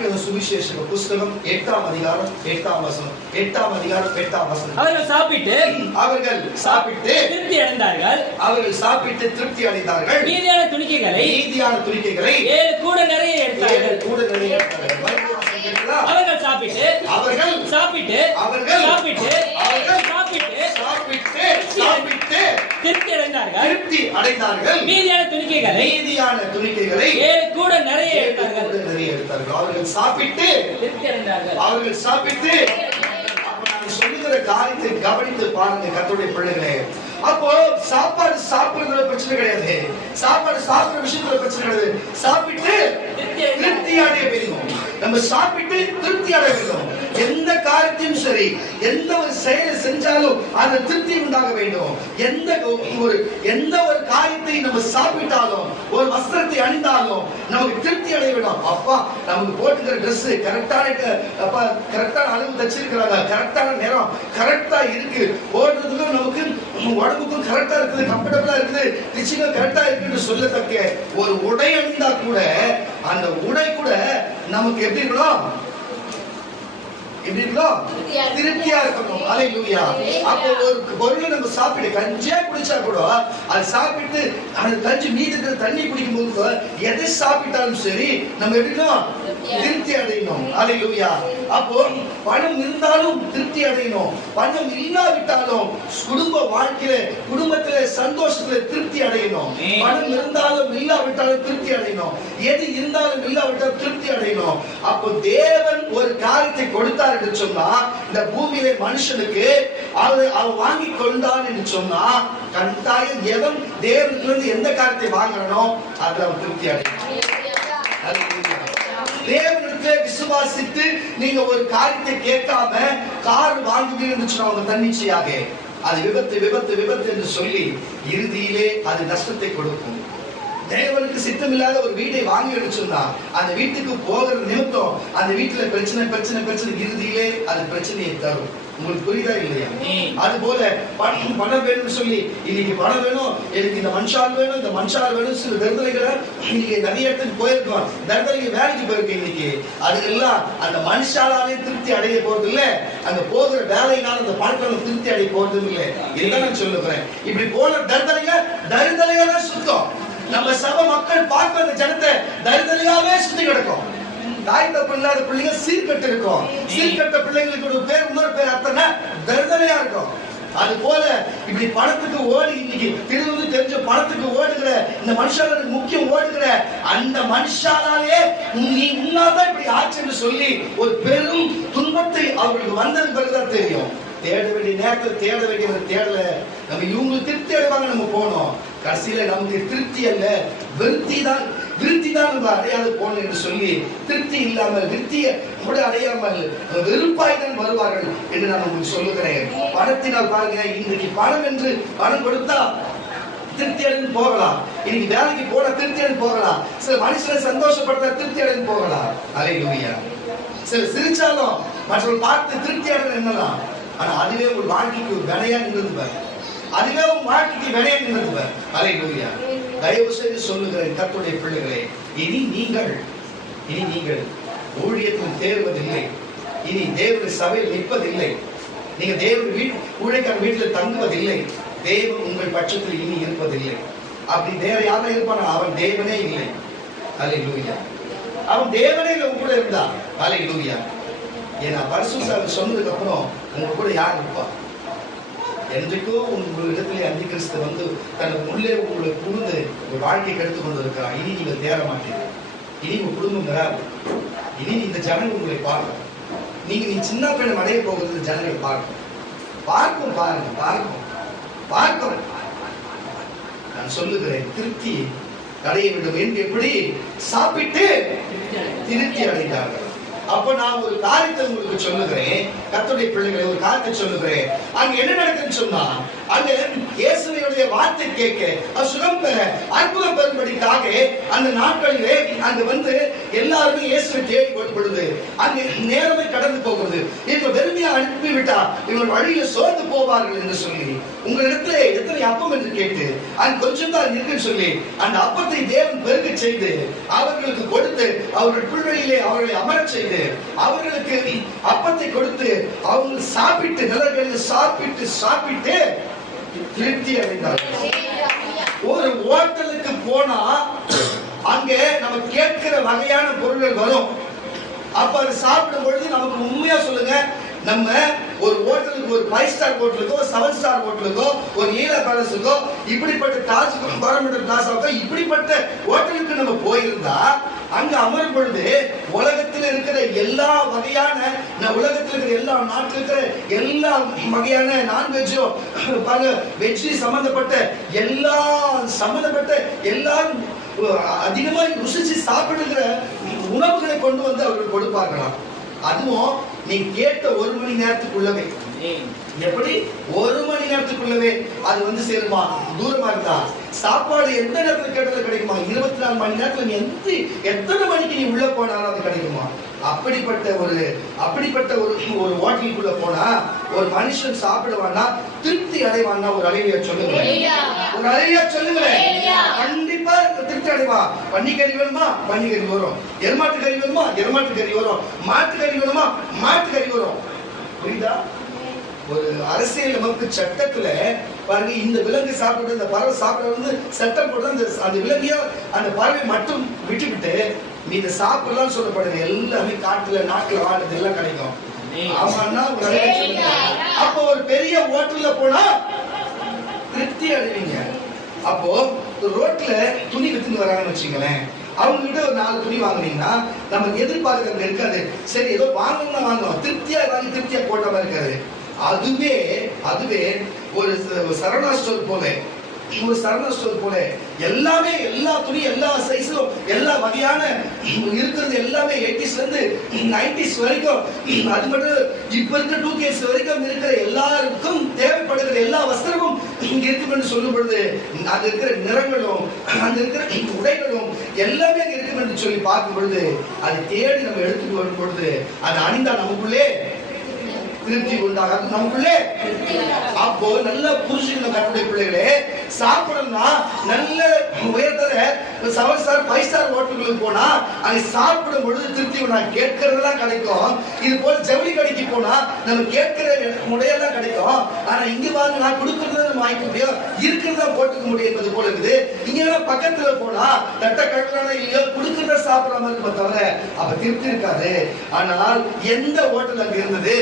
Mark சுவிசேஷ புஸ்தகம் 8ஆம் அதிகாரம் 8ஆம் வசனம். 8ஆம் அதிகாரம் 8ஆம் வசனம். அவர்கள் சாப்பிட்டு திருப்தி அடைந்தார்கள். மீதியான துணிக்கைகளை 7 கூட நிறைய எடுத்தார்கள். அவர்கள் சாப்பிட்டு திருப்தி அடைந்தார்கள். மீதியான துணிக்கைகளை 7 கூட நிறைய எடுத்தார்கள். அவர்கள் சாப்பிட்டு சொல்லுகிற காரியத்தை கவனித்து பாருங்க கர்த்தருடைய பிள்ளைகளே. அப்போ சாப்பாடு சாப்பிடுற பிரச்சனை கிடையாது, சாப்பாடு சாப்பிடுற விஷயத்துல பிரச்சனை கிடையாது. சாப்பிட்டு திருப்தி அடைய வேண்டும். நம்ம சாப்பிட்டு திருப்தி அடைய வேண்டும். எந்த காரியத்தையும் சரி, எந்த ஒரு செயலை செஞ்சாலும் அந்த திருப்தி உண்டாக வேண்டும். எந்த ஒரு காரியத்தை நம்ம சாப்பிட்டாலும், ஒரு வஸ்திரத்தை அணிந்தாலும் நமக்கு திருப்தி அடைய வேண்டும். அப்பா நமக்கு போட்டுக்கிற ட்ரெஸ் கரெக்டான அளவு தச்சிருக்கிறாங்க, கரெக்டான நேரம் கரெக்டா இருக்கு, போடுறதுக்கும் நமக்கு உடம்புக்கும் கரெக்டா இருக்குது, கம்ஃபர்டபிளா இருக்குது, நிச்சயம் கரெக்டா இருக்குன்னு சொல்லத்தக்க ஒரு உடை அணிந்தா கூட அந்த உடை கூட நமக்கு எப்படி இருக்கணும்? திருப்தியா இருக்கணும். அல்லேலூயா. அப்போ ஒரு பொருளை நம்ம சாப்பிட்டு கஞ்சியா குடிச்சா கூட அது சாப்பிட்டு அந்த கஞ்சி மீது தண்ணி குடிக்கும் போது எதை சாப்பிட்டாலும் சரி நம்ம எப்படின்னா திருப்தி அடையணும். அல்லேலூயா. அப்போ பணம் இருந்தாலும் திருப்தி அடையணும், பணம் இல்லாவிட்டாலும் குடும்பத்திலே சந்தோஷத்துல திருப்தி அடையணும். பணம் இருந்தாலும் இல்லாவிட்டாலும் திருப்தி அடையணும், எது இருந்தாலும் இல்லாவிட்டாலும் திருப்தி அடையணும். அப்போ தேவன் ஒரு காரியத்தை கொடுத்தார் என்று சொன்னா, இந்த பூமியிலே மனுஷனுக்கு அவர் வாங்கி கொண்டான் என்று சொன்னா, கட்டாயம் எவன் தேவனிடத்திலிருந்து எந்த காரியத்தை வாங்கறனோ அதுல அவன் திருப்தி அடையணும். தேவனிடத்திலே விசுவாசித்து நீங்க ஒரு காரியத்தை கேட்காம கார் வாங்குவீங்கன்னு சொன்னா அவங்க தன்னிச்சையாக அது விபத்து என்று சொல்லி இறுதியிலே அது நஷ்டத்தை கொடுக்கும். தேவனுக்கு சித்தம் இல்லாத ஒரு வீட்டை வாங்கி எடுச்சோம்னா அந்த வீட்டுக்கு போகிற நிமித்தம் அந்த வீட்டுல பிரச்சனை இறுதியிலே அது பிரச்சனையை தரும். உங்களுக்கு புரியுதா இல்லையா? அது போல பணம் வேணும்னு சொல்லி இன்னைக்கு பணம் வேணும், எனக்கு இந்த மனுஷால் வேணும், இந்த மனுஷால் வேணும் சில தர்தலைகளை இன்னைக்கு நிறைய இடத்துக்கு போயிருக்கோம். தர்தலைக்கு வேலைக்கு போயிருக்கேன். இன்னைக்கு அதுக்கெல்லாம் அந்த மனுஷாலாலே திருப்தி அடைய போறது இல்ல, அங்க போகிற வேலையினால அந்த பணத்தால திருப்தி அடைய போறதும் இல்லை. இதுதான் நான் சொல்லுறேன். இப்படி போன தர்தலையா சுத்தம். நம்ம சபை மக்கள் பார்க்க அந்த ஜனத்தை தரிதலையாவே சுத்தி கிடக்கும். தாய் தப்பு இல்லாத பிள்ளைங்க சீர்கட்டு இருக்கும். சீர்கட்ட பிள்ளைங்களுக்கு ஒரு பேர் இன்னொரு பேர் அத்தனை தரிதலையா இருக்கும். அது போல இப்படி பணத்துக்கு ஓடி இன்னைக்கு தெரிஞ்ச பணத்துக்கு ஓடுகிற இந்த மனுஷாலுக்கு முக்கியம் ஓடுகிற அந்த மனுஷாலே நீ உன்னாதான் இப்படி ஆச்சுன்னு சொல்லி ஒரு பெரும் துன்பத்தை அவர்களுக்கு வந்தது பிறகுதான் தெரியும். தேட வேண்டிய நேரத்தில் தேட வேண்டியவர் தேடல. நம்ம இவங்களுக்கு திருப்தி அடைவாங்க நம்ம போனோம். கடைசியில நமக்கு திருப்தி அல்ல விருத்தி தான் நம்ம அடையாது போனோம் என்று சொல்லி திருப்தி இல்லாமல் விருத்தியை கூட அடையாமல் வெறுப்பாய் தான் வருவார்கள் என்று நான் உங்களுக்கு சொல்லுகிறேன். பணத்தினால் பாருங்க, இன்றைக்கு பணம் என்று பணம் கொடுத்தா திருப்தி அடைந்து போகலாம். இன்னைக்கு வேலைக்கு போன திருப்தி அடைந்து போகலாம். சில மனுஷனை சந்தோஷப்படுத்த திருப்தி அடைந்து போகலாம். அல்லேலூயா. சில சிரிச்சாலும் மற்றவர்கள் பார்த்து திருப்தி அடைந்து என்னலாம். ஆனா அதுவே ஒரு வாழ்க்கைக்கு ஒரு வினையா நின்றது, அதுவே ஒரு வாழ்க்கைக்கு வினையா நின்றது. அல்லேலூயா. தயவு செய்து சொல்லுகிறேன் கர்த்தருடைய பிள்ளைகளே, இனி நீங்கள் ஊழியத்தில் தேர்வதில்லை, இனி தேவனுடைய சபையில் நிற்பதில்லை, நீங்க தேவனுடைய ஊழியக்காரன் வீட்டில் தங்குவதில்லை, தேவன் உங்கள் பட்சத்தில் இனி இருப்பதில்லை. அப்படி வேற யாரும் இருப்பான? அவன் தேவனே இல்லை. அல்லேலூயா. அவன் தேவனே இல்லை கூட இருந்தா. அல்லேலூயா. ஏன்னா பரிசுத்த சொன்னதுக்கு அப்புறம் உங்க கூட யார் இருப்பா? என்றைக்கும் உங்களிடத்திலே அந்தி கிறிஸ்து வந்து தன் உள்ளே உங்களை புகுந்து உங்கள் வாழ்க்கை கெடுத்து கொண்டு இருக்கிறார். இனி நீங்கள் தேர மாட்டீங்க. இனி உங்க குடும்பம் வராது. இனி இந்த ஜனங்கள் உங்களை பார்க்கும். நீ சின்ன பையன் அடைய போகிறது ஜனங்கள் பார்க்கும். நான் சொல்லுகிறேன், திருப்தி அடைய வேண்டும் என்று எப்படி சாப்பிட்டு திருப்தி அடைந்தார்கள். அப்ப நான் ஒரு காரியத்தை உங்களுக்கு சொல்லுகிறேன், கர்த்தருடைய பிள்ளைகளை ஒரு காரியத்தை சொல்லுகிறேன். அங்க என்ன நடக்குதுன்னு சொன்னா, அங்க இயேசுவினுடைய வார்த்தை கேட்க சுகம் பெற அற்புதம் பெறும்படிக்காக அந்த நாட்களிலே அங்க வந்து எல்லாருமே இயேசுவை தேடி வரும் பொழுது அங்கே நேரமே கடந்து போகிறது. இவங்க வெறுமையா அனுப்பி விட்டா இவங்க வழியில சோர்ந்து போவார்கள் என்று சொல்லி உங்களிடத்துல எத்தனை அப்பம் என்று கேட்டு அது கொஞ்சம் தான் இருக்குன்னு சொல்லி அந்த அப்பத்தை தேவன் பெருக செய்து அவர்களுக்கு கொடுத்து அவர்கள் புல்வெளியிலே அவர்களை அமரச் செய்து அவர்களுக்கு அப்பத்தை கொடுத்து அவங்க சாப்பிட்டு நிலங்களில் சாப்பிட்டு திருப்தி அடைந்தார்கள். ஒரு ஹோட்டலுக்கு போனா அங்க நம்ம கேட்கிற வகையான பொருட்கள் வரும். அப்ப அதை சாப்பிடும் பொழுது நமக்கு உண்மையா சொல்லுங்க, நம்ம ஒரு ஹோட்டலுக்கு, ஒரு 5 ஸ்டார் ஹோட்டலுக்கோ 7 ஸ்டார் ஹோட்டலுக்கோ ஒரு ஈழ பேலஸுக்கோ இப்படிப்பட்ட தாஜ் பாரமண்டல் பிளாசாவுக்கோ இப்படிப்பட்ட ஹோட்டலுக்கு நம்ம போயிருந்தா அங்க அமரும் பொழுது உலகத்தில் இருக்கிற எல்லா வகையான உலகத்தில் இருக்கிற எல்லா நாட்டில் இருக்கிற எல்லா வகையான நான்வெஜ்ஜோ வெஜ்ஜி சம்பந்தப்பட்ட எல்லாரும் அதிகமாக ருசிச்சு சாப்பிடுகிற உணவுகளை கொண்டு வந்து அவர்கள் கொடுப்பார்களாம். அதுவும் நீ கேட்ட 1 மணி நேரத்துக்குள்ளவே, எப்படி 1 மணி நேரத்துக்குள்ளவே அது வந்து சேருமா? தூரமா இருந்தா சாப்பாடு எந்த நேரத்துல கேட்டது கிடைக்குமா? 24 மணி நேரத்துல நீ எத்தனை மணிக்கு நீ உள்ள போனாலும் அது கிடைக்குமா? அப்படிப்பட்ட ஒரு ஹோட்டலுக்குள்ள போனா ஒரு மனுஷன் சாப்பிடுவான்னா திருப்தி அடைவான்னா ஒரு அலையா சொல்லுங்க, ஒரு அலையா சொல்லுங்க. கண்டிப்பா திருப்தி அடைவா. பன்னிக்கறி வேணுமா? பன்னிக்கறி வரும். எருமாட்டு கறி வேணுமா? எருமாட்டு கறி வரும். மாட்டு கறி வேணுமா? மாட்டு கறி வரும். புரியுதா? ஒரு அரசியல் அமைப்பு சட்டத்துல பாருங்க, இந்த விலங்கு சாப்பிடுறது, இந்த பறவை சாப்பிடுறது சட்டம் போட்டு அந்த விலங்கையோ அந்த பறவை மட்டும் விட்டுவிட்டு நீ இதை சாப்பிடலாம் சொல்லப்படுது. எல்லாமே காட்டுல நாட்டுல வாழ்றது எல்லாம் கிடைக்கும். ஆமான்னா அப்போ ஒரு பெரிய ஹோட்டல்ல போனா திருப்தி அடைவீங்க. அப்போ ரோட்ல துணி வித்துன்னு வராங்கன்னு வச்சுங்களேன், அவங்க கிட்ட ஒரு 4 துணி வாங்குனீங்கன்னா நமக்கு எதிர்பார்க்கறது இருக்காது. சரி ஏதோ வாங்கணும்னா வாங்குவோம், திருப்தியா வாங்கி திருப்தியா போட்ட மாதிரி இருக்காது. அதுவே ஒரு சரவணா ஸ்டோர் போல எல்லாமே, எல்லா துணி, எல்லா சைஸும், எல்லா வகையான இருக்கிறது எல்லாமே 80s இருந்து 90s வரைக்கும், அது மட்டும் இப்ப இருக்க 2Ks வரைக்கும் இருக்கிற எல்லாருக்கும் தேவைப்படுகிற எல்லா வஸ்திரமும் இங்க இருக்கும் சொல்லும் பொழுது அது இருக்கிற நிறங்களும் அங்க இருக்கிற உடைகளும் எல்லாமே அங்க இருக்கும் என்று சொல்லி பார்க்கும் பொழுது அதை தேடி நம்ம எடுத்துட்டு வரும் பொழுது அது அணிந்தா நமக்குள்ளே திருப்தி உண்டாகாது, நமக்குள்ளே. அப்போ நல்ல புருஷன் கட்டுடைய பிள்ளைகளே சாப்பிடணும்னா நல்ல உயர்தர 7 ஸ்டார் 5 ஸ்டார் ஹோட்டலுக்கு போனா அங்க சாப்பிடும் பொழுது திருப்தி உண்டாகும். கேட்கறதெல்லாம் கிடைக்கும். இது போல ஜவுளி கடைக்கு போனா நம்ம கேட்கிற முறையெல்லாம் கிடைக்கும். ஆனா இங்க வாங்க நான் கொடுக்கறத நம்ம வாங்கிக்க முடியும், இருக்கிறதா போட்டுக்க முடியும் என்பது போல இருக்குது. இங்க பக்கத்துல போனா தட்ட கட்டலான இல்லையோ கொடுக்கறத சாப்பிடாம இருக்க தவிர அப்ப திருப்தி இருக்காது. ஆனால் எந்த ஹோட்டல் அங்க இருந்தது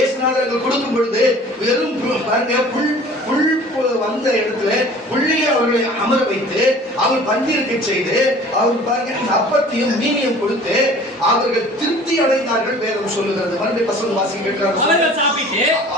ஏசுநாதர் கொடுக்கும் பொழுது வெறும் புல் வந்த இடத்துல புள்ளியை அவர்களை அமர வைத்து அவர் பந்திருக்க செய்து அவர் பாருங்க அப்பத்தையும் மீனையும் கொடுத்து அவர்கள் திருப்தி அடைந்தார்கள். வேதம் சொல்லுகிறது. மறுபடியும் பசங்க வாசி கேட்கிறார்கள்.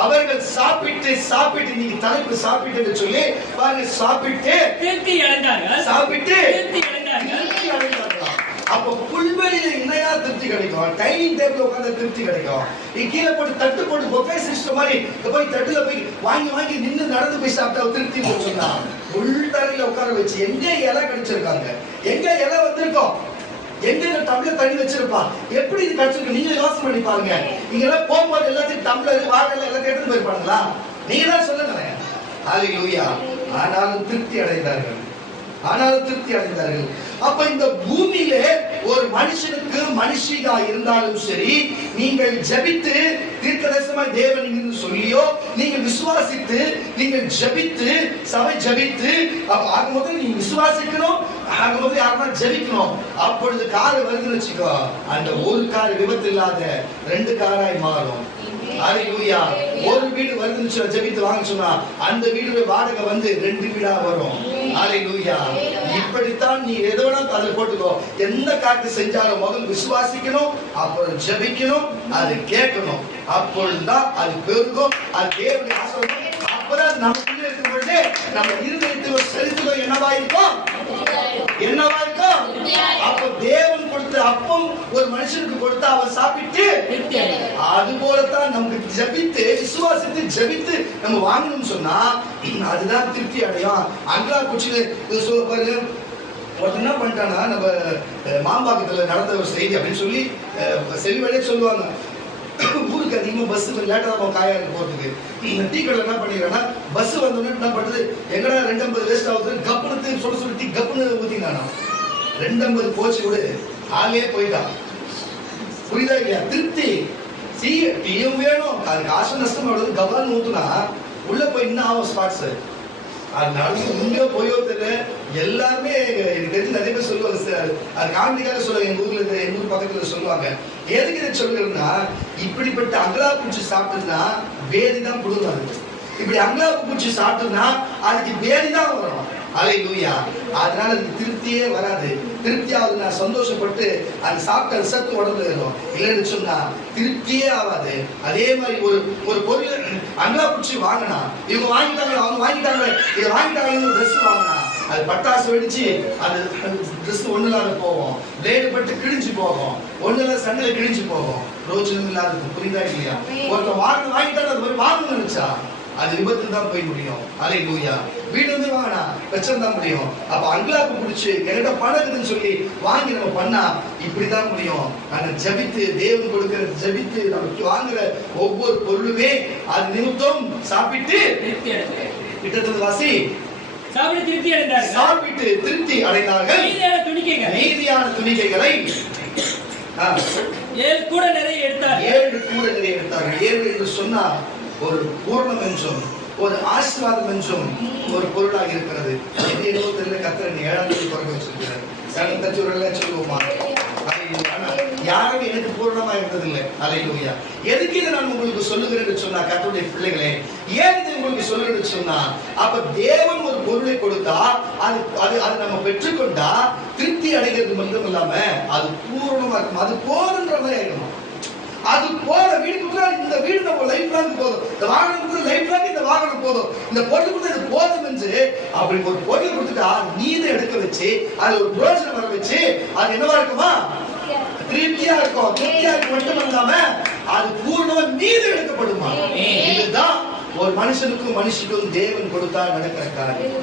அவர்கள் சாப்பிட்டு நீங்க தலைப்பு சாப்பிட்டு என்று சொல்லி பாருங்க சாப்பிட்டு திருப்தி அடைந்தார்கள். சாப்பிட்டு திருப்தி அடைந்தார்கள். அப்ப புல்வெளியில இணையா திருப்தி கிடைக்கும், டைனிங் டேபிள் உட்கார்ந்து திருப்தி கிடைக்கும். நீ கீழே போட்டு தட்டு போட்டு பொஃபே சிஸ்டம் மாதிரி போய் தட்டுல போய் வாங்கி நின்று நடந்து போய் சாப்பிட்டா திருப்தி சொன்னா புல் தரையில உட்கார வச்சு எங்க இலை கிடைச்சிருக்காங்க, எங்க இலை வந்திருக்கோம், எங்க டம்ளர் தண்ணி வச்சிருப்பா, எப்படி இது கிடைச்சிருக்கு நீங்க யோசனை பண்ணி பாருங்க. நீங்க எல்லாம் போகும்போது எல்லாத்தையும் டம்ளர் வாழல எல்லாத்தையும் எடுத்து போயிருப்பாங்களா? நீங்க தான் சொல்லுங்களேன். ஹல்லேலூயா. ஆனாலும் திருப்தி அடைந்தார்கள். அப்ப இந்த பூமியிலே ஒரு மனுஷனுக்கு மனுஷியா இருந்தாலும் சரி, நீங்கள் ஜெபித்து தீர்க்கதரிசனமாய் தேவன் என்று சொல்லியோ நீங்கள் விசுவாசித்து நீங்கள் ஜெபித்து சபை ஜெபித்து ஆகும்போது நீங்க விசுவாசிக்கணும், ஆகும்போது யாருன்னா ஜெபிக்கணும். அப்பொழுது கார் வருதுன்னு வச்சுக்கோ, அந்த ஒரு கார் விபத்து இல்லாத 2 காராய் மாறும். ஹல்லேலூயா. ஒரு வீடு வருதுன்னு ஜெபித்து வாங்க சொன்னா அந்த வீடு வாடகை வந்து 2 வீடா வரும். ஹல்லேலூயா. இப்படித்தான் நீ எதோ அதை போட்டுக்கோ. எந்த காரியத்தை செஞ்சாலும் முதல் விசுவாசிக்கணும், அப்புறம் ஜெபிக்கணும், அது கேட்கணும். அப்பொழுதுதான் அது பெருகும். அது தேவனுடைய ஆசீர்வாதம். அப்பதான் நமக்குள்ள இருக்கும் பொழுது நம்ம இருதயத்தில் செலுத்துவோம். என்னவா இருக்கும்? அப்ப தேவன் கொடுத்த அப்பம் ஒரு மனுஷனுக்கு கொடுத்தா அவன் சாப்பிட்டு அது போலத்தான் நமக்கு ஜெபித்து விசுவாசித்து ஜெபித்து நம்ம வாங்கணும்னு சொன்னா அதுதான் திருப்தி அடையும். அங்கா குச்சியில பாருங்க ஒருத்தர் என்ன பண்ணிட்டானா, நம்ம மாம்பாக்கத்துல நடந்த ஒரு செய்தி அப்படின்னு சொல்லி செல்வி வழியே சொல்லுவாங்க. ஊருக்கு அதிகமா பஸ் லேட்டா தான் காயா இருக்கு போறதுக்கு. டீ கடையில் என்ன பண்ணிடுறேன்னா, பஸ் வந்தோடனே என்ன பண்ணுறது, எங்கடா 250 வேஸ்ட் ஆகுது, கப்புனு சுட டீ கப்புனு ஊத்தினானா. 250 போச்சு விடு, ஆளே போயிட்டான். புரியுதா இல்லையா? திருப்தி டீயும் வேணும், அது காசு நஷ்டம் ஆகுது. கபான்னு ஊத்துனா உள்ள போய் இன்னும் ஆகும் ஸ்பாட்ஸ். அது நடந்து உண்மையோ போயோ தெரியல. எல்லாருமே எனக்கு தெரிஞ்சு நிறைய பேர் சொல்லுவாங்க சார், அது காமெடிக்காக சொல்லுவாங்க. எங்க ஊர் பக்கத்துல சொல்லுவாங்க. எதுக்கு இதை சொல்லுறேன்னா, இப்படிப்பட்ட அங்கலா பூச்சி சாப்பிட்டுன்னா பேதி தான் புடுங்காது. இப்படி அங்கலா பூச்சி சாப்பிட்டுன்னா அதுக்கு பேதி தான் வரும். அல்லேலூயா. அதனால அதுக்கு திருப்தியே வராது. திருப்தியாவது நான் சந்தோஷப்பட்டு அது சாப்பிட்ட ரிசல்ட் உடம்புல இருக்கும். இல்லைன்னு சொன்னா திருப்தியே ஆகாது. அதே மாதிரி ஒரு பொருள் அங்கலா பூச்சி வாங்கினா, இவங்க வாங்கிட்டாங்க அவங்க வாங்கிட்டாங்க இதை வாங்கிட்டாங்கன்னு ட்ரெஸ் வாங்கினா, அது பட்டாசு வெடிச்சு அது ட்ரெஸ் ஒண்ணு இல்லாத போகும், பிளேடு பட்டு கிழிஞ்சு போகும், ஒண்ணு இல்லாத சண்டையில கிழிஞ்சு போகும், ரோஜனம் இல்லாத. புரியுதா இல்லையா? ஒருத்தன் வாங்கிட்டாங்க அது மாதிரி வாங்கணும்னு நினைச்சா அது விபத்தில் தான் போய் முடியும். அல்லேலூயா. வீடு வந்து வாங்கினா பிரச்சனை தான் முடியும். அப்ப அங்கலாப்பு பிடிச்சு என்கிட்ட பணம் இருக்குதுன்னு சொல்லி வாங்கி நம்ம பண்ணா இப்படிதான் முடியும். அந்த ஜபித்து தேவன் கொடுக்கிற ஜபித்து நமக்கு வாங்குற ஒவ்வொரு பொருளுமே அது நிமித்தம் சாப்பிட்டு கிட்டத்தட்ட வாசி சாப்பிட்டு திருப்தி அடைந்தார்கள். நீதியான துணிக்கைகளை 7 கூட நிறைய எடுத்தார்கள். 7 என்று சொன்னா ஒரு பூர்ணம் என்றும் ஒரு ஆசீர்வாதம் என்றும் ஒரு பொருளாக இருக்கிறது. என்னவோ தெரியல, கர்த்தர் 7ஆம் தேதி பிறக்க வச்சிருக்கிறார். சொல்லுவோமா? யாரும் எனக்கு பூர்ணமா இருந்ததில்லை. அல்லேலூயா. எதுக்கு இதை நான் உங்களுக்கு சொல்லுகிறேன்னு சொன்னா, கர்த்தருடைய பிள்ளைகளே, ஏன் இதை உங்களுக்கு சொல்லுகிறேன்னு சொன்னா, அப்ப தேவன் ஒரு பொருளை கொடுத்தா அது நம்ம பெற்றுக்கொண்டா திருப்தி அடைகிறது மட்டும் இல்லாம அது பூர்ணமா இருக்கும். அது போதுன்ற மாதிரி ஆயிடும். அது போல வீடு கொடுத்தா இந்த வீடு நம்ம லைஃப் லாங் போதும், இந்த வாகனம் கொடுத்தா லைஃப் லாங் இந்த வாகனம் போதும், இந்த பொருள் கொடுத்தா இது போதும் என்று அப்படி ஒரு பொருள் கொடுத்துட்டா நீதை எடுக்க வச்சு அது ஒரு பிரோஜனம் வர வச்சு அது என்னவா இருக்குமா? திருப்தியா இருக்கும். திருப்தியா இருக்க மட்டும் இல்லாம அது பூர்ணமா நீதை எடுக்கப்படுமா? இதுதான் ஒரு மனுஷனுக்கும் மனுஷனுக்கும் தேவன் கொடுத்தா நடக்கிற காரியம்.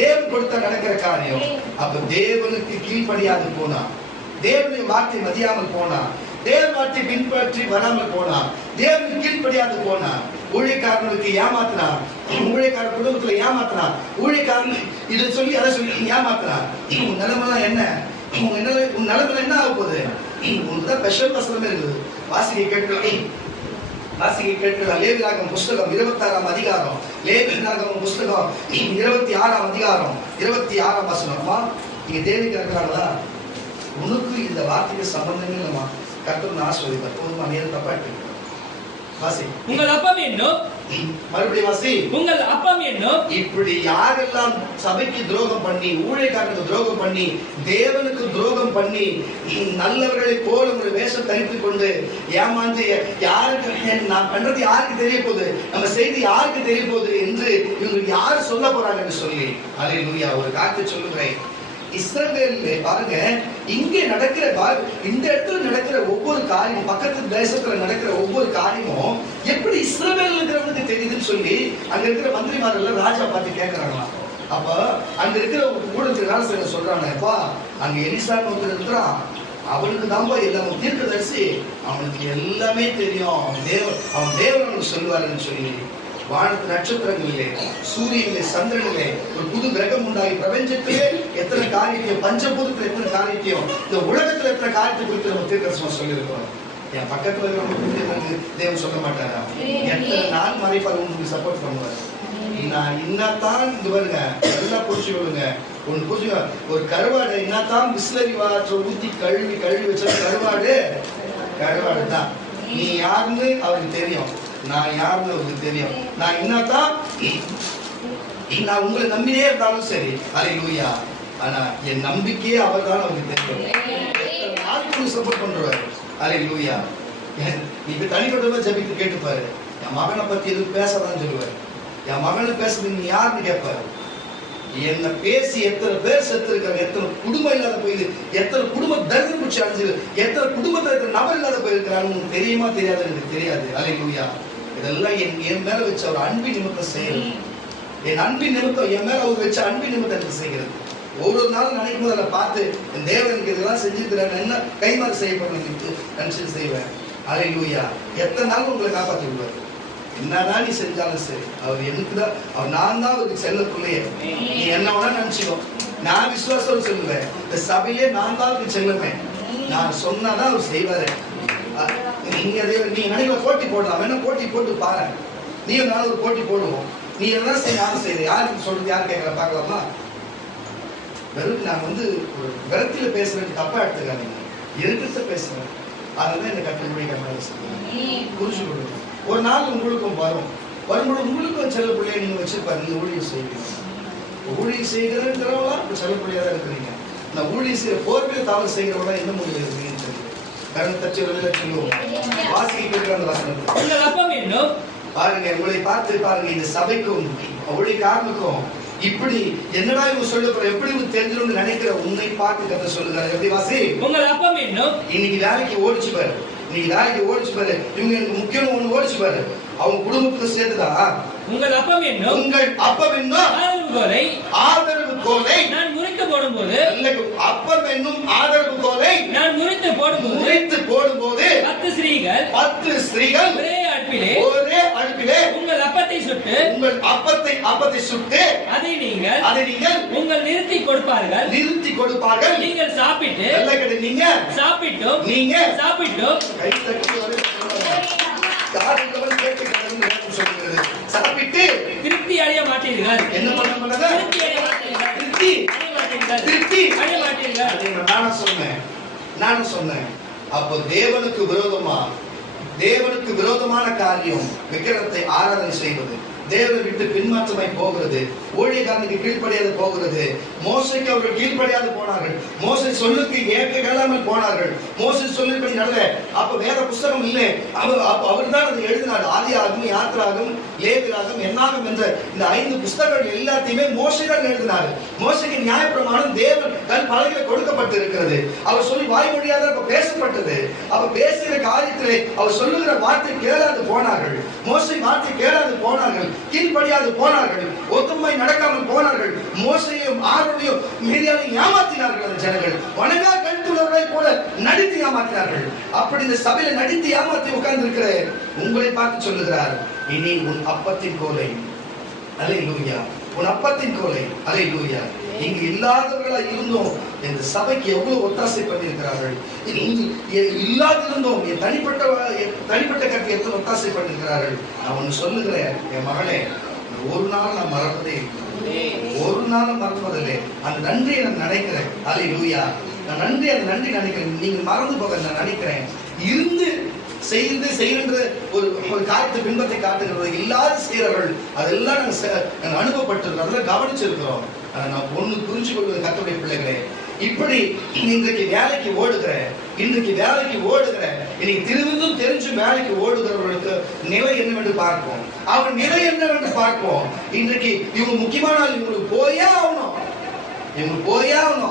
தேவன் கொடுத்தா நடக்கிற காரியம். அப்ப தேவனுக்கு கீழ்ப்படியாது போனா, தேவனுடைய வார்த்தை மதியாமல் போனா, தேவன் வார்த்தை பின்பற்றி வராமல் போனா, தேவனுக்கு கீழ்ப்படியாது போனா, ஊழியக்காரனுக்கு ஏமாத்தினா, ஊழியக்கார குடும்பத்துல ஏமாத்தினா, ஊழியக்காரன் இதை சொல்லி அதை சொல்லி ஏமாத்தினா, உன் நிலைமைலாம் என்ன? உன் நிலைமை என்ன ஆக போகுது? உனக்குதான் ஸ்பெஷல் வசனமே இருக்குது. வாசிக்க கேட்கலாம். லேவியராகமம் புஸ்தகம் 26ஆம் அதிகாரம், லேவியராகமம் புஸ்தகம் 26ஆம் அதிகாரம் 26ஆம் வசனமா. நீங்க தேவிக்கு இருக்கிறாங்களா? உனக்கு இந்த வார்த்தைக்கு சம்பந்தமே இல்லைமா. கர்த்தர் ஆசீர்வதிப்பார். போதுமா? நேரம் தப்பாட்டு வாசி. உங்கள் அப்பம் என்னும், மறுபடியும் வாசி. உங்கள் அப்பம் என்னும். இப்படி யாரெல்லாம் சபைக்கு துரோகம் பண்ணி, ஊழியக்காரனுக்கு துரோகம் பண்ணி, தேவனுக்கு துரோகம் பண்ணி, நல்லவர்களை போல ஒரு வேஷம் தரித்துக் கொண்டு ஏமாந்து யாருக்கு நான் பண்றது யாருக்கு தெரிய போகுது, நம்ம செய்தி யாருக்கு தெரிய போகுது என்று இவங்களுக்கு யாரு சொல்ல போறாங்கன்னு சொல்லி, அல்லேலூயா. ஒரு காரியத்தை சொல்லுகிறேன். இஸ்ரவேல்ல பாருங்க, இங்கே நடக்கிற இந்த இடத்துல நடக்கிற ஒவ்வொரு காரியம், பக்கத்து தேசத்துல நடக்கிற ஒவ்வொரு காரியமும் எப்படி இஸ்ரவேல் இருக்கிறவனுக்கு தெரியுதுன்னு சொல்லி அங்க இருக்கிற மந்திரிமார்கள் ராஜா பார்த்து கேட்கறாங்களாம். அப்ப அங்க இருக்கிற ஊடகத்தில் வேலை செய்ய சொல்றாங்க, அப்பா அங்க எலிசான்னு ஒருத்தர் இருக்கிறான், அவனுக்கு தான் எல்லாம் தீர்க்கதரிசி, அவனுக்கு எல்லாமே தெரியும், அவன் தேவன் அவனுக்கு சொல்லுவாருன்னு சொல்லி வானத்து நட்சத்திரங்களிலே, சூரியனிலே, சந்திரனிலே ஒரு புது கிரகம் உண்டாகி பிரபஞ்சத்திலே எத்தனை காரியத்தையும், பஞ்சபூதத்துல எத்தனை காரியத்தையும், இந்த உலகத்துல எத்தனை காரியத்தை குறித்து நம்ம தீர்க்கதரிசனம் சொல்லியிருக்கிறோம். என் பக்கத்துல இருக்கிறவங்களுக்கு தேவன் சொல்ல மாட்டாரா? எத்தனை நாள் மறைப்பார் உங்களுக்கு சப்போர்ட் பண்ணுவார். நான் இன்னத்தான் இங்க பாருங்க, நல்லா புரிச்சு விடுங்க. ஒன்று புரிஞ்சுங்க, ஒரு கருவாடு இன்னத்தான் பிஸ்லரி வாட்டர் ஊத்தி கழுவி வச்ச கருவாடு தான். நீ யாருன்னு அவருக்கு தெரியும், நான் யாருன்னு அவருக்கு தெரியும். நான் என்னத்தான் நான் உங்களை நம்பினே இருந்தாலும் சரி, அல்லேலூயா. ஆனா என் நம்பிக்கையே அவர் தான் அவருக்கு தெரியும். யாருக்கு சப்போர்ட் பண்றாரு? அல்லேலூயா. இப்ப தனிப்பட்ட ஜபித்து கேட்டுப்பாரு, என் மகனை பத்தி எதுவும் பேசதான் சொல்லுவாரு. என் மகனை பேசுறது நீ யாருன்னு கேட்பாரு. என்ன பேசி எத்தனை பேர் செத்து இருக்காங்க, எத்தனை குடும்பம் இல்லாத போயிது, எத்தனை குடும்பம் தரித்திரம் பிடிச்சி அடைஞ்சது, எத்தனை குடும்பத்தில் எத்தனை நபர் இல்லாத போயிருக்கிறான்னு தெரியுமா தெரியாது? எனக்கு தெரியாது. அல்லேலூயா. இதெல்லாம் என் மேல வச்ச ஒரு அன்பின் நிமித்தம் செய்யறது. என் அன்பின் நிமித்தம், என் மேல அவர் வச்ச அன்பின் நிமித்தம் எனக்கு செய்கிறது. ஒவ்வொரு நாளும் நினைக்கும் போது அதை பார்த்து தேவனுக்கு இதெல்லாம் செஞ்சுக்கிறேன், என்ன கைமாறு செய்யப்படும் நினைச்சு செய்வேன். அல்லேலூயா. எத்தனை நாள் உங்களை காப்பாற்றி விடுவார். என்னதான் நீ செஞ்சாலும் சரி, அவர் எனக்கு தான், அவர் நான் தான் அவருக்கு செல்ல பிள்ளைய. நீ என்ன வேணா நினைச்சுக்கோ, நான் விசுவாசம் சொல்லுவேன், இந்த சபையிலே நான் தான் அவருக்கு செல்லுவேன். நான் சொன்னாதான் அவர் செய்வாரு. நீங்க நினைக்கிற போட்டி போடலாம், வேணா போட்டி போட்டு பாரு. நீ நானும் ஒரு போட்டி போடுவோம். நீ என்ன செய்ய, யாரும் செய்யற, யாருக்கு சொல்றது, யார் கேட்கற பார்க்கலாமா? வெறும் நான் ஒரு விரத்தில பேசுறதுக்கு தப்பா எடுத்துக்காதீங்க, இருக்கிறத பேசுறேன். அதுதான் இந்த கட்டளை புரிஞ்சு கொடுங்க. ஒரு நாள் உங்களுக்கும் வரும்போது உங்களுக்கும் செல்ல பிள்ளைய நீங்க வச்சிருப்பாரு. நீங்க ஊழியம் செய்வீங்க, ஊழியம் செய்கிறவங்களா செல்ல பிள்ளையா தான் இருக்கிறீங்க. இந்த ஊழியம் செய்யற போர்வையில தவறு செய்கிறவங்களா எந்த முடிவு இருக்குன்னு தெரியும். கரண் தச்சு சொல்லுவோம், வாசிக்கிட்டு அந்த வசனத்தை பாருங்க. உங்களை பார்த்து பாருங்க, இந்த சபைக்கும் ஊழியக்காரனுக்கும் இப்படி என்னடா இவங்க சொல்ல போற, எப்படி தெரிஞ்சிடும் நினைக்கிற உன்னை பார்த்து கத்த சொல்லுங்க. எப்படி வாசி, உங்கள் அப்பம் என்னும் இன்னைக்கு வேலைக்கு ஓடிச்சு பாரு, இன்னைக்கு வேலைக்கு ஓடிச்சு பாரு. இவங்க எனக்கு முக்கியம் ஒண்ணு ஓடிச்சு பாரு, அவங்க குடும்பத்துக்கு சேர்த்துதான். உங்கள் அப்பம் என்னும், உங்கள் அப்பம் என்னும் ஆதரவு கோலை நான் முறித்து போடும்போது, அப்பம் என்னும் ஆதரவு கோலை நான் முறித்து போடும்போது 10 ஸ்திரீகள் ஒரே அடுப்பிலே உங்கள் அப்பத்தை சுட்டு அதை நீங்கள் உங்கள் நிறுத்தி கொடுப்பார்கள். நீங்கள் சாப்பிட்டும் சாப்பிட்டு திருப்தி அடைய மாட்டீர்கள். என்ன பண்ண திருப்தி அடைய மாட்டீர்கள். நானும் சொன்னேன். அப்போ தேவனுக்கு விரோதமான காரியம் விக்கிரகத்தை ஆராதனை செய்வது, தேவனை விட்டு பின்மாற்றமாய் போகிறது, ஊழியக்காரனுக்கு கீழ்ப்படியாது போகிறது. மோசைக்கு அவர்கள் கீழ்ப்படியாது போனார்கள், மோசை சொல்லுக்கு ஏற்க கேளாமல் போனார்கள், மோசை சொல்லிப்படி நடல. அப்ப வேற புஸ்தகம் இல்லை, அவர் தான் அதை எழுதினார். ஆதியாகமம், யாத்திராகமம், லேவியராகமம், என்னாகமம் என்ற இந்த 5 புஸ்தகங்கள் எல்லாத்தையுமே மோசை தான் எழுதினார். மோசைக்கு நியாயப்பிரமாணம் தேவன் தன் பலகையில் கொடுக்கப்பட்டு இருக்கிறது. அவர் சொல்லி வாய்மொழியாக அப்ப பேசப்பட்டது. அப்ப பேசுகிற காரியத்திலே அவர் சொல்லுகிற வார்த்தை கேளாது போனார்கள். மோசை வார்த்தை கேளாது போனார்கள், கீழ்ப்படியாது போனார்கள், ஒத்துமை நடக்காமல் போனார்கள். மோசையும் ஆரோனையும் மீதியாலையும் ஏமாற்றினார்கள். அந்த ஜனங்கள் வணங்கா கழுத்துள்ளவர்களை போல நடித்து ஏமாற்றினார்கள். அப்படி இந்த சபையில நடித்து ஏமாற்றி உட்கார்ந்து இருக்கிற உங்களை பார்த்து சொல்லுகிறார், இனி உன் அப்பத்தின் கோலை, அல்லேலூயா, உன் அப்பத்தின் கோலை, அல்லேலூயா. இங்கு இல்லாதவர்களா இருந்தோம், இந்த சபைக்கு எவ்வளவு ஒத்தாசை பண்ணியிருக்கிறார்கள். இல்லாதிருந்தோம், என் தனிப்பட்ட கருத்து எத்தனை ஒத்தாசை பண்ணியிருக்கிறார்கள். நான் ஒண்ணு சொல்லுகிறேன், என் மகளே, ஒரு நாள் நான் மறப்பதே இல்லை, ஒரு நாளும் மறப்பதில்லை. அந்த நன்றியை நான் நினைக்கிறேன். அல்லேலூயா. நான் அந்த நன்றி நினைக்கிறேன். நீங்க மறந்து போக நான் நினைக்கிறேன். இருந்து செய்கின்ற ஒரு காரியத்தை பின்பற்றி காட்டுகிறது இல்லாத செய்கிறவர்கள் அதெல்லாம் நாங்கள் அனுபவப்பட்டிருக்கிறோம், அதெல்லாம் கவனிச்சிருக்கிறோம். நான் ஒண்ணு புரிஞ்சு கொள்வது, கர்த்தருடைய பிள்ளைகளே, இப்படி இன்றைக்கு வேலைக்கு ஓடுகிறேன், இன்னைக்கு திருவிந்தும் தெரிஞ்சு வேலைக்கு ஓடுகிறவர்களுக்கு நிலை என்னவென்று பார்ப்போம். அவர் நிலை என்னவென்று பார்ப்போம். இன்றைக்கு இவங்க முக்கியமான இவங்களுக்கு போயே ஆகணும்,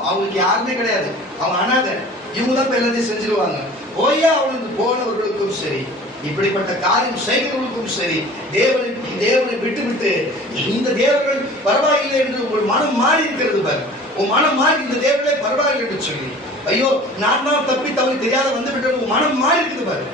அவங்களுக்கு யாருமே கிடையாது, அவங்க அனாதை, இவங்க தான் எல்லாத்தையும் செஞ்சிருவாங்க. போயே அவனுக்கு போனவர்களுக்கும் சரி, இப்படிப்பட்ட காரியம் செய்கிறவர்களுக்கும் சரி, தேவனை விட்டு இந்த தேவர்கள் பரவாயில்லை என்று ஒரு மனம் மாறி இருக்கிறது பாரு. உன் மனம் மாறி இந்த தேவர்களே பரவாயில்லை என்று சொல்லி, ஐயோ நான் தான் தப்பி தவறி தெரியாத வந்து விட்டு உன் மனம் மாறி இருக்குது பாரு.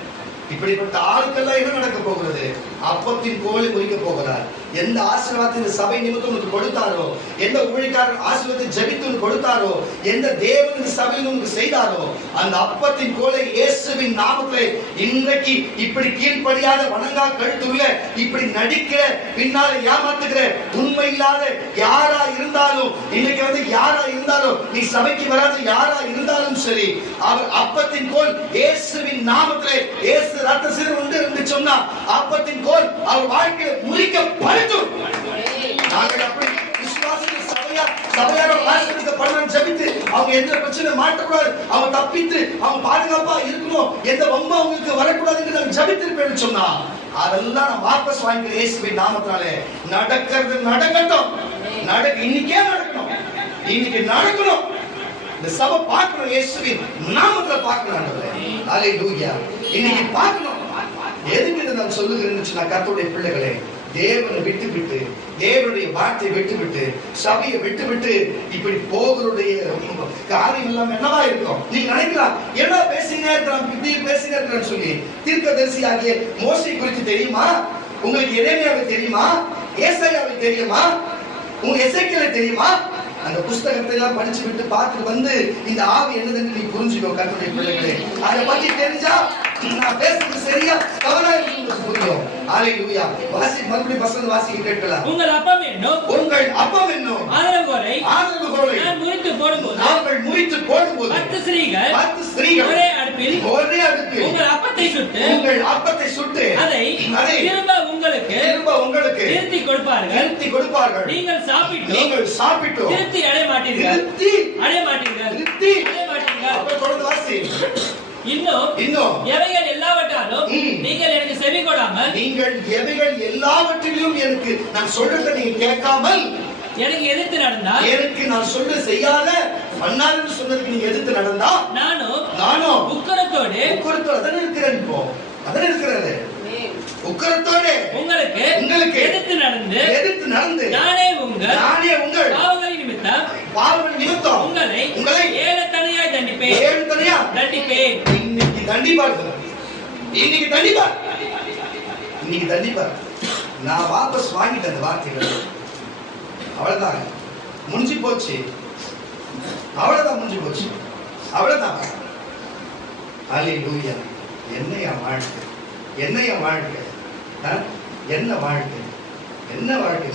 இப்படிப்பட்ட ஆளுக்கெல்லாம் என்ன நடக்க போகிறது? அப்பத்தின் கோலை முறிக்க போகிறார். எந்த ஆசீர்வாதத்தை இந்த சபை நிமித்தம் உனக்கு கொடுத்தாரோ, எந்த ஊழியக்காரர் ஆசீர்வாதத்தை ஜெபித்து உனக்கு கொடுத்தாரோ, எந்த தேவன் இந்த சபையில் உனக்கு செய்தாரோ, அந்த அப்பத்தின் கோலை இயேசுவின் நாமத்திலே இன்றைக்கு இப்படி கீழ்ப்படியாத வணங்கா கழுத்துள்ள, இப்படி நடிக்கிற, பின்னால ஏமாத்துகிற, உண்மை இல்லாத யாரா இருந்தாலும், இன்னைக்கு யாரா இருந்தாலும், நீ சபைக்கு வராத யாரா இருந்தாலும் சரி, அவர் அப்பத்தின் கோல் இயேசுவின் நாமத்திலே, இயேசு ரத்த சிறு உண்டு என்று சொன்னா அப்பத்தின் கோல் அவர் வாழ்க்கையை முறிக்கப்படும். நாங்கள் அப்படி விசுவாசத்தில் சபையாரோட ஆசீர்வாதம் ஜெபித்து அவங்க எந்த பிரச்சனை மாட்டக்கூடாது, அவங்க தப்பித்து அவங்க பாதுகாப்பா இருக்கணும், எந்த வம்பா அவங்களுக்கு வரக்கூடாது என்று நாங்கள் ஜெபித்திருப்பேன்னு சொன்னா அதெல்லாம் நான் வாபஸ் வாங்கிக்கிற இயேசுவின் நாமத்தினாலே நடக்கிறது நடக்கட்டும். இன்னைக்கே நடக்கணும், இன்னைக்கு நடக்கணும். இந்த சபை பார்க்கணும், இயேசுவின் நாமத்துல பார்க்கணும். அல்லேலூயா. இன்னைக்கு பார்க்கணும். எதுக்கு இதை நான் சொல்லுகிறேன்னு சொன்னா, கர்த்தருடைய பிள்ளைகளே, தேவனை விட்டு தேவனுடைய வார்த்தையை விட்டு சபையை விட்டு இப்படி போகிறதுடைய காரியம் எல்லாம் என்னவா இருக்கும்? நீங்க நினைக்கலாம், என்ன பேசினே இருக்கிறான், இப்படி பேசினே இருக்கிறான்னு சொல்லி. தீர்க்கதரிசி ஆகிய மோசே குறித்து தெரியுமா உங்களுக்கு? எரேமியாவை தெரியுமா? ஏசாயாவை தெரியுமா? உங்களுக்கு எசேக்கியேலை தெரியுமா? அந்த புஸ்தகத்தை எல்லாம் படிச்சு விட்டு பார்த்துட்டு வந்து இந்த ஆவி என்னதுன்னு நீ புரிஞ்சுக்கோ கர்த்தருடைய பிள்ளைகளே. அதை பத்தி தெரிஞ்சா நான் பேசுறது சரியா தவறா இருக்குன்னு புரியும். ஹalleluya. மறுபடியும் வசனம் வாசிக்க கேட்கலாம். உங்கள் அப்பம் என்னும் ஆதரவுகோலை நான் முறித்து போடும்போது நாங்கள் முறித்து போடும்போது 10 ஸ்திரீகள் ஒரே அடுப்பில் உங்கள் அப்பத்தை சுட்டு அதை திரும்ப உங்களுக்கு நிறுத்தி கொடுப்பார்கள். நீங்கள் சாப்பிட்டு திருப்தி அடைய மாட்டீர்கள். தொடர்ந்து வாசி. இன்னும் எவைகள் எல்லாவற்றாலும் நீங்கள் எனக்கு செவி கொடாமல், நீங்கள் எவைகள் எல்லாவற்றிலும் எனக்கு நான் சொல்றதை நீங்க கேட்காமல் எனக்கு எதிர்த்து நடந்தால், எனக்கு நான் சொல்ல செய்யாத பண்ணாதுன்னு சொன்னதுக்கு நீங்க எதிர்த்து நடந்தா நானும் உக்கரத்தோடு அதான் இருக்கிறேன். இப்போ அதான் இருக்கிறது. உக்கரத்தோடு உங்களுக்கு எதிர்த்து நடந்து நானே உங்கள் பாவங்களின் நிமித்தம் உங்களை 7 தனியாய் தண்டிப்பேன். இன்னைக்கு தண்டிப்பார். நான் வாபஸ் வாங்கிட்டேன் அந்த வார்த்தைகள். அவ்வளவுதான், முடிஞ்சு போச்சு. அவ்வளவுதான். ஹல்லேலூயா. என்னையா வாழ்க்கை, என்ன வாழ்க்கை?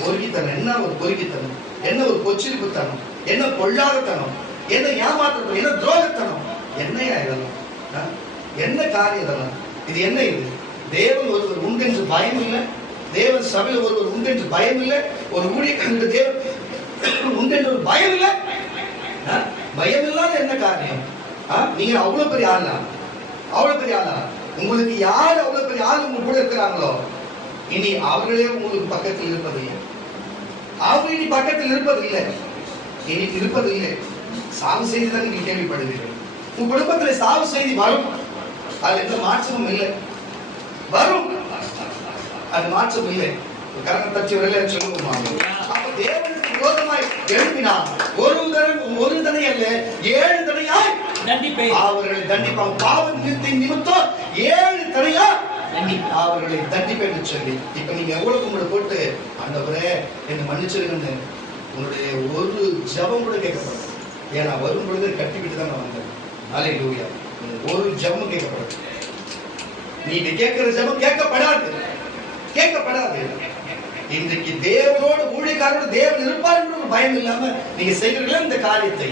பொறுக்கித்தனம், என்ன ஒரு பொறுக்கித்தனம், என்ன ஒரு பொச்சிரிப்புத்தனம், என்ன பொல்லாதத்தனம், என்ன ஏமாற்றம், என்ன துரோகத்தனம், என்னையா இதெல்லாம்? என்ன காரியம் இதெல்லாம்? இது என்ன? இது தேவன் ஒருவர் உண்டு என்று பயம் இல்லை. தேவன் சபையில் ஒருவர் உண்டு என்று பயம் இல்லை. ஒரு ஊழியக்காரனுக்கு தேவன் உண்டு என்று ஒரு பயம் இல்லை. பயம் இல்லாத என்ன காரியம்? நீங்க அவ்வளவு பெரிய ஆளா? உங்களுக்கு யார் அவ்வளவு பெரிய ஆள் உங்க கூட இருக்கிறாங்களோ, இனி அவர்களே உங்களுக்கு பக்கத்தில் இருப்பதில்லை. அவங்க இனி பக்கத்தில் இருப்பதில்லை. சாவு செய்தி தான் நீங்க கேள்விப்படுவீர்கள். உங்க குடும்பத்துல சாவு செய்தி வரும். அது எந்த மாற்றமும் இல்லை. வரும், அது மாற்றம் இல்லை. கரண தட்டி வரல சொல்லுவோமா? அப்ப தேவனுக்கு விரோதமாய் எழுப்பினார். ஒரு தடை அல்ல, 7 தடையாய் அவர்களை தண்டிப்பாங்க. பாவம் நிமித்தம் 7 தடையா அவர்களை தண்டிப்பேன்னு சொல்லி. இப்ப நீங்க எவ்வளவு உங்களை போட்டு ஆண்டவரே என்ன மன்னிச்சிருங்கன்னு உங்களுடைய ஒரு ஜபம் கூட கேட்கப்படும். ஏன்னா வரும் பொழுது கட்டிவிட்டு தான் நான் வந்தேன். ஹல்லேலூயா. ஒரு ஜபம் கேட்கப்படும். நீங்க கேட்கிற ஜபம் கேட்கப்படாது. இன்றைக்கு தேவனோடு ஊழியக்காரோடு தேவன் இருப்பார் என்ற ஒரு பயம் இல்லாம நீங்க செய்கிறீங்களா இந்த காரியத்தை?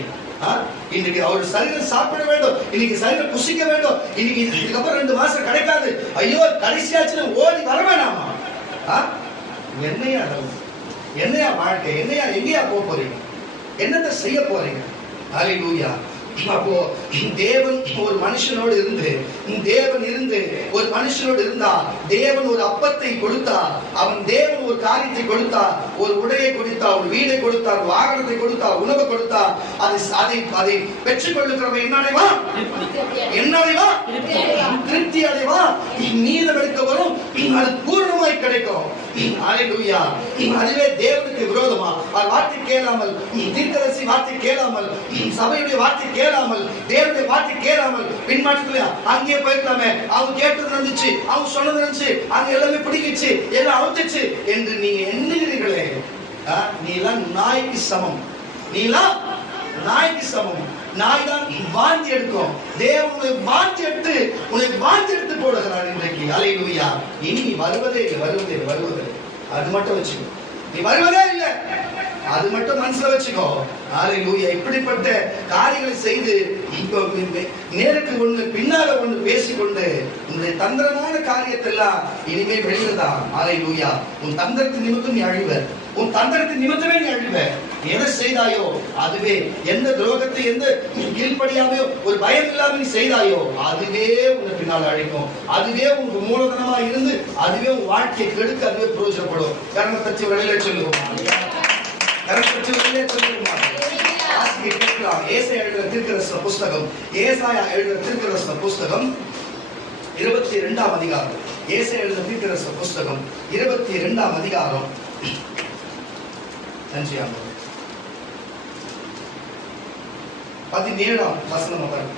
இன்னைக்கு அவர் சரீரம் சாப்பிட வேண்டும், இன்னைக்கு சரீரம் புசிக்க வேண்டும், இன்னைக்கு இதுக்கப்புறம் 2 மாசம் கிடைக்காது, ஐயோ கடைசியாச்சுன்னு ஓடி வர வேணாமா? என்னையா வாழ்க்கை? எங்கேயா போக போறீங்க? என்னத்தை செய்ய போறீங்க? ஹல்லேலூயா. அப்போ தேவன் ஒரு மனுஷனோடு இருந்து ஒரு மனுஷனோடு இருந்தா, தேவன் ஒரு அப்பத்தை கொடுத்தா, அவன் தேவன் ஒரு காரியத்தை கொடுத்தா, ஒரு உடையை கொடுத்தா, ஒரு வீடை கொடுத்தா, ஒரு வாகனத்தை கொடுத்தா, உணவை கொடுத்தா, அதை பெற்றுக் கொள்ளுகிறவன் என்ன அடைவா? திருப்தி அடைவா. மீதம் எடுக்க வரும், அது பூர்ணமாய் கிடைக்கும். ஹல்லேலூயா. அதுவே தேவனுக்கு விரோதமா வார்த்தை கேளாமல், தீர்க்கதரிசி வார்த்தை கேளாமல், சபையுடைய வார்த்தை கேளாமல், தேவனுடைய வார்த்தை கேளாமல் பின்மாற்றத்துல அங்கேயே போயிருக்கலாமே, அவங்க கேட்டது நடந்துச்சு, அவங்க சொன்னது நடந்துச்சு, அங்க எல்லாமே பிடிக்கிச்சு, எல்லாம் அவுத்துச்சு என்று நீங்க எண்ணுகிறீர்களே, நீ எல்லாம் நாய்க்கு சமம். நாய் தான் வாந்தி எடுக்கும். தேவனை வாந்தி எடுத்து போடுகிறார் இன்றைக்கு. ஹல்லேலூயா. இனி நீ வருவதே. அது மட்டும் வச்சுக்கோ. நீ வருவதே இல்லை, அது மட்டும் மனசுல வச்சுக்கோ. ஹல்லேலூயா. இப்படிப்பட்ட காரியங்களை செய்து நேருக்கு ஒண்ணு பின்னால ஒண்ணு பேசிக்கொண்டு உன்னுடைய தந்திரமான காரியத்தை எல்லாம் இனிமே வெளியில்தான். ஹல்லேலூயா. உன் தந்திரத்தின் நிமித்தம் நீ அழிவ. உன் தந்திரத்தின் நிமித்தமே நீ அழிவ. எதை செய்தாயோ அதுவே, எந்த துரோகத்தை எந்த கீழ்ப்படியாமையோ ஒரு பயம் இல்லாம நீ செய்தாயோ அதுவே உன்னை பின்னால் அழிக்கும். அதுவே உங்க மூலதனமா இருந்து அதுவே உன் வாழ்க்கையை கெடுக்க அதுவே பிரயோஜனப்படும். கரண தச்சு வெளியில சொல்லுவோம். ஏசாயா எழுதின தீர்க்கதரிசன புஸ்தகம் 22ஆம் அதிகாரம் ஏசாயா எழுதின தீர்க்கதரிசன புஸ்தகம் 22ஆம் அதிகாரம் 17ஆம் வசனம் பாருங்க.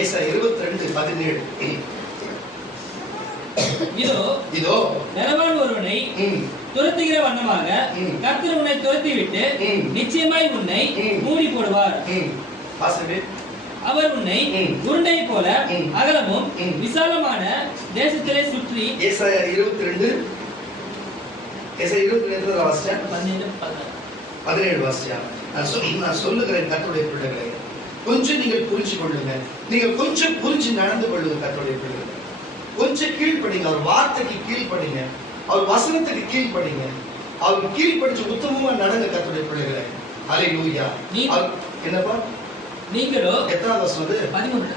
ஏசாயா 22:17. இதோ நரவான் ஒருவனை துரத்துகிற வண்ணமாக கர்த்தர் உன்னை துரத்திவிட்டு நிச்சயமாய் உன்னை மூடி போடுவார். அவர் உன்னை உருண்டை போல அகலமும் விசாலமான தேசத்திலே சுற்றி. ஏசாயா 22 17 வாசியா. நான் சொல்லுகிறேன் கர்த்தருடைய பிள்ளைகளை, கொஞ்சம் நீங்கள் புரிஞ்சு கொள்ளுங்க. நீங்க கொஞ்சம் புரிஞ்சு நடந்து கொள்ளுங்க. கர்த்தருடைய பிள்ளைகளை கொஞ்சம் கீழ்ப்படிங்க. அவர் வார்த்தைக்கு கீழ்ப்படிங்க. அவர் வசனத்துக்கு கீழ்ப்படிங்க. அவருக்கு கீழ்ப்படிச்சு உத்தமமா நடங்க கர்த்தருடைய பிள்ளைகளை. அல்லேலூயா. என்னப்பா நீங்களோ எத்தனாவது வசனம் அது? 13.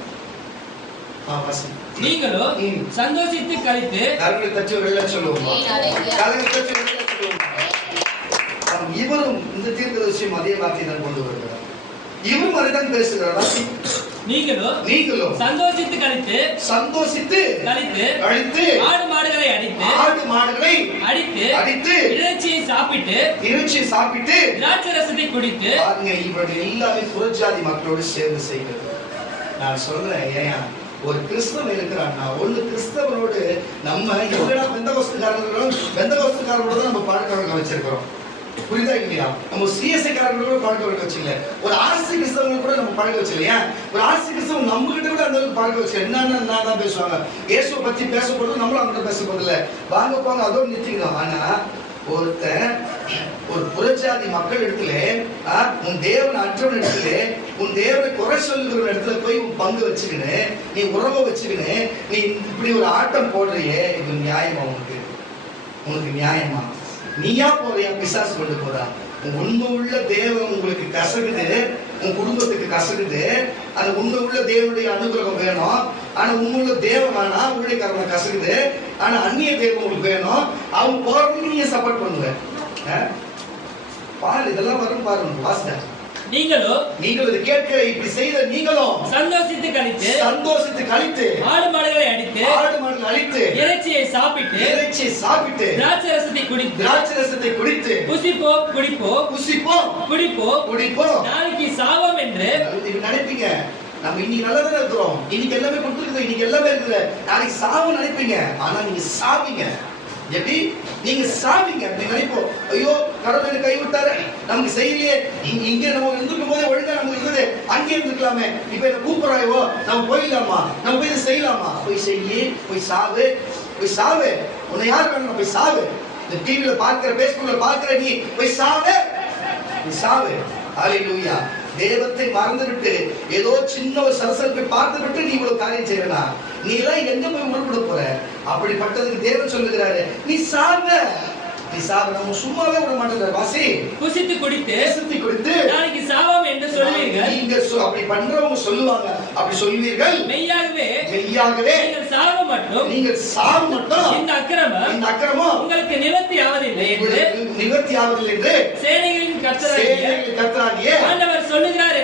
வசனம். நீங்களோ சந்தோஷித்து கழித்து கரங்களை தட்டி வெளில சொல்லுவோமா? கரங்களை தட்டி வெளில சொல்லுவோமா? இவரும் இந்த தீர்க்கதரிசியும் அதே வார்த்தையை தான் கொண்டு வருகிறார். இவரும் அதைத்தான் பேசுகிறார். நீங்களோ சந்தோஷித்து கழித்து ஆடு மாடுகளை அடித்து இறைச்சியை சாப்பிட்டு திராட்சை ரசத்தை குடித்து. இவர்கள் எல்லாமே புறஜாதி மக்களோடு சேர்ந்து செய்கிறது. நான் சொல்றேன், ஏன் ஒரு கிறிஸ்தவன் இருக்கிறான்னா, ஒண்ணு கிறிஸ்தவனோடு நம்ம எவ்வளவு பெந்தகோஸ்துக்காரங்களோட நம்ம பழக்க வச்சிருக்கிறோம். புரியுதா இல்லையா? நம்ம சிஎஸ்ஐ காரங்களோட பழக்க வச்சுக்கல, ஒரு ஆர்சி கிறிஸ்தவங்க கூட நம்ம பழக்க வச்சுக்கலையா? ஒரு ஆர்சி கிறிஸ்தவன் நம்ம கிட்ட கூட அந்த அளவுக்கு பழக்க வச்சுக்கல. என்னன்னா நான் தான் பேசுவாங்க, இயேசுவை பத்தி பேசப்படுறது நம்மளும் அவங்க பேச போதில்ல, வாங்க போங்க அதோடு நிறுத்திக்கணும். ஆனா ஒருத்தன் ஒரு புறஜாதி மக்கள் இடத்துல, உன் தேவன் அற்றவன் இடத்துல, உன் தேவனை குறை சொல்லுகிற இடத்துல போய் உன் பங்கு வச்சுக்கின்னு, நீ உறவை வச்சுக்கின்னு, நீ இப்படி ஒரு ஆட்டம் போடுறியே, இது நியாயமா? உனக்கு நியாயமா? நீயா போறியா? பிசாசு கொண்டு போறா? உண்மை உள்ள தேவன் உங்களுக்கு கசகுது, உன் குடும்பத்துக்கு கசகுது. அந்த உண்மை உள்ள தேவனுடைய அனுகிரகம் வேணும். ஆனா உண்மையுள்ள தேவன் வேணா, ஊழியக்காரங்க கசகுது. ஆனா அந்நிய தேவன் உங்களுக்கு வேணும். அவங்க போறதுக்கு நீங்க சப்போர்ட் பண்ணுவேன். பாரு, இதெல்லாம் வரும் பாருங்க. வாசிட்டா நீங்களோ இது கேட்கிற இப்படி செய்த நீங்களும் சந்தோஷித்து கழித்து ஆடு மாடுகளை அடித்து இறைச்சியை சாப்பிட்டு திராட்சை ரசத்தை குடித்து குடிப்போம் நாளைக்கு சாவம் என்று நினைப்பீங்க. நம்ம இன்னைக்கு நல்லதானே இருக்கிறோம், இன்னைக்கு எல்லாமே கொடுத்துருக்குது, இன்னைக்கு எல்லாமே இருக்குது. நாளைக்கு சாவு நினைப்பீங்க. ஆனா நீங்க சாவீங்க. எப்படி நீங்க சாவீங்க? அப்படி நினைப்போம், ஐயோ கடவுள் கைவிட்டாரு, நமக்கு செய்யலையே, இங்க நம்ம இருந்துக்கும் போதே ஒழுங்கா நமக்கு இருக்குது, அங்கே இருந்துக்கலாமே, இப்ப என்ன கூப்பிடுறாயோ, நம்ம போயிடலாமா, நம்ம போய் இதை செய்யலாமா? போய் செய்யி, போய் சாவு. உன்னை யார் வேணும்? போய் சாவு. இந்த டிவியில பார்க்கிற, பேஸ்புக்ல பார்க்கிற நீ போய் சாவு. ஹல்லேலூயா. தேவத்தை மறந்துவிட்டு ஏதோ சின்ன ஒரு சலசலப்பை பார்த்து விட்டு நீ இவ்வளவு காரியம் செய்யறா, நீ எல்லாம் எங்க போய் முழுப்பட போற? அப்படிப்பட்டதுக்கு தேவன் சொல்லுகிறாரு, நீ சாவ. நம்ம சும்மாவே விட மாட்டேங்கிற. வாசி, புசித்து குடித்து நாளைக்கு சாவம் என்று சொல்வீர்கள். நீங்க அப்படி பண்றவங்க சொல்லுவாங்க, அப்படி சொல்வீர்கள். மெய்யாகவே நீங்கள் சாவு மட்டும் இந்த அக்கிரமம் உங்களுக்கு நிவர்த்தி ஆவதில்லை என்று சேனைகளின் கர்த்தராகிய ஆண்டவர் சொல்லுகிறார்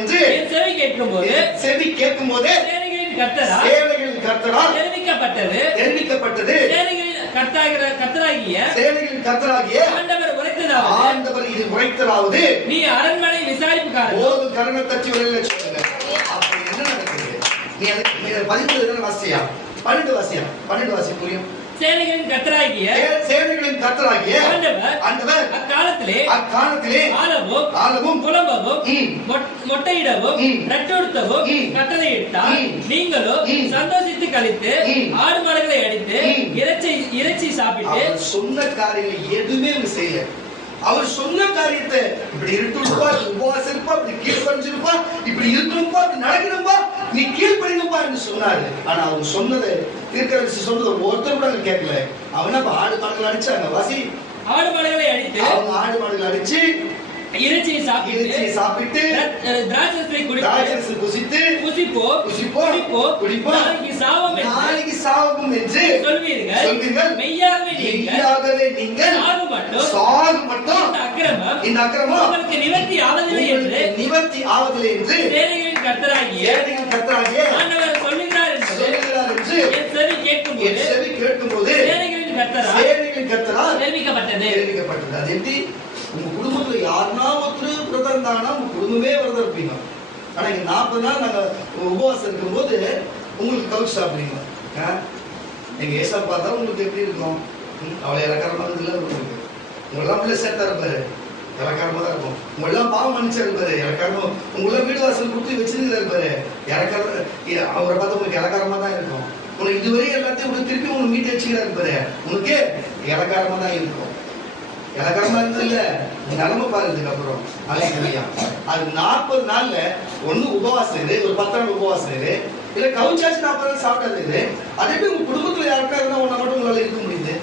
என்று என் செவி கேட்கும் போது சேனைகளின் கர்த்தரால் தெரிவிக்கப்பட்டது. சேனைகளின் கர்த்தராகிய ஆண்டவர் இது உரைத்ததாவது, நீ அரண்மனை விசாரிப்புக்காரன் கரணை தட்டி விடல சொல்லுங்க. அப்ப என்ன நடக்குது? நீ அதுக்கு 12 வாசியா, 12 வாசி புரியும். சேனைகளின் கர்த்தராகிய ஆண்டவர் அக்காலத்திலே ஆளவும் புலம்பவும் மொட்டையிடவும் ரட்டொடுத்தவும் கட்டளையிட்டார். நீங்களோ சந்தோஷித்து கழித்து ஆடு மாடுகளை அடித்து இறைச்சி சாப்பிட்டு. சொன்ன காரியங்கள் எதுவுமே செய்யல. அவர் சொன்ன காரியத்தை இப்படி இருட்டுப்பா, உபவாசம் இருப்பா, இப்படி கீழ்படிஞ்சிருப்பா, இப்படி இருக்கணும்பா, இப்படி நடக்கணும்பா, நீ கீழ்படிங்கப்பா என்று சொன்னாரு. ஆனா அவங்க சொன்னதை தீர்க்கதரிசி சொன்னதை ஒருத்தர் கூட கேட்கல. அவன் ஆடு மாடுகளை அடிச்சாங்க. வாசி, ஆடு மாடுகளை அடித்து அவங்க ஆடு மாடுகளை அடிச்சு இறைச்சியை சாப்பிட்டு திராட்சரசத்தை குடித்து குடிப்போம் நாளைக்கு சாவும் என்று சொல்வீர்கள். மெய்யாகவே நீங்கள் சாகு மட்டும் இந்த அக்கிரமம் உங்களுக்கு நிவர்த்தி ஆவதில்லை என்று சேனைகளின் கர்த்தராகிய ஆண்டவர் சொல்லுகிறார் என்று என் செவி கேட்கும்போது சேனைகளின் கர்த்தரால் தெரிவிக்கப்பட்டது. அது எப்படி? உங்க குடும்பத்துல யாருன்னா ஒருத்தர் விரதம் இருந்தாங்கன்னா உங்க குடும்பமே விரதம் இருப்பீங்க. ஆனா இங்க 40 நாள் நாங்க உபவாசம் இருக்கும் போது உங்களுக்கு கவுச்சு சாப்பிடுறீங்க. எங்க ஏசா பார்த்தா உங்களுக்கு எப்படி இருக்கும்? அவளை இலக்காரமா இல்லை உங்களுக்கு. உங்களெல்லாம் உள்ள சேர்த்தா இருப்பாரு, இலக்காரமா தான் இருக்கும். உங்களெல்லாம் பாவம் மன்னிச்சா இருப்பாரு, இலக்காரமா. உங்களெல்லாம் வீடு வாசல் கொடுத்து வச்சிருக்கிற இருப்பாரு, இலக்காரம். அவரை பார்த்தா உங்களுக்கு இலக்காரமா தான் இருக்கும். உனக்கு இதுவரை எல்லாத்தையும் உங்களுக்கு திருப்பி உங்களுக்கு மீட்டு வச்சுக்கிறா இருப்பாரு, உங்களுக்கு இலக்காரமா தான் இருக்கும். இலக்காரமா இருந்தது இல்ல, நிலைமை பாருதுக்கு அப்புறம் அது 40 நாள்ல ஒண்ணு உபவாசம் இரு, ஒரு 10 நாள் உபவாசம் இரு, இல்ல கவுச்சாச்சு 40 நாள் சாப்பிடாது இரு. அதே மாதிரி உங்க குடும்பத்துல யாருக்கா இருந்தா ஒண்ணு மட்டும் உங்களால இருக்க முடியுது.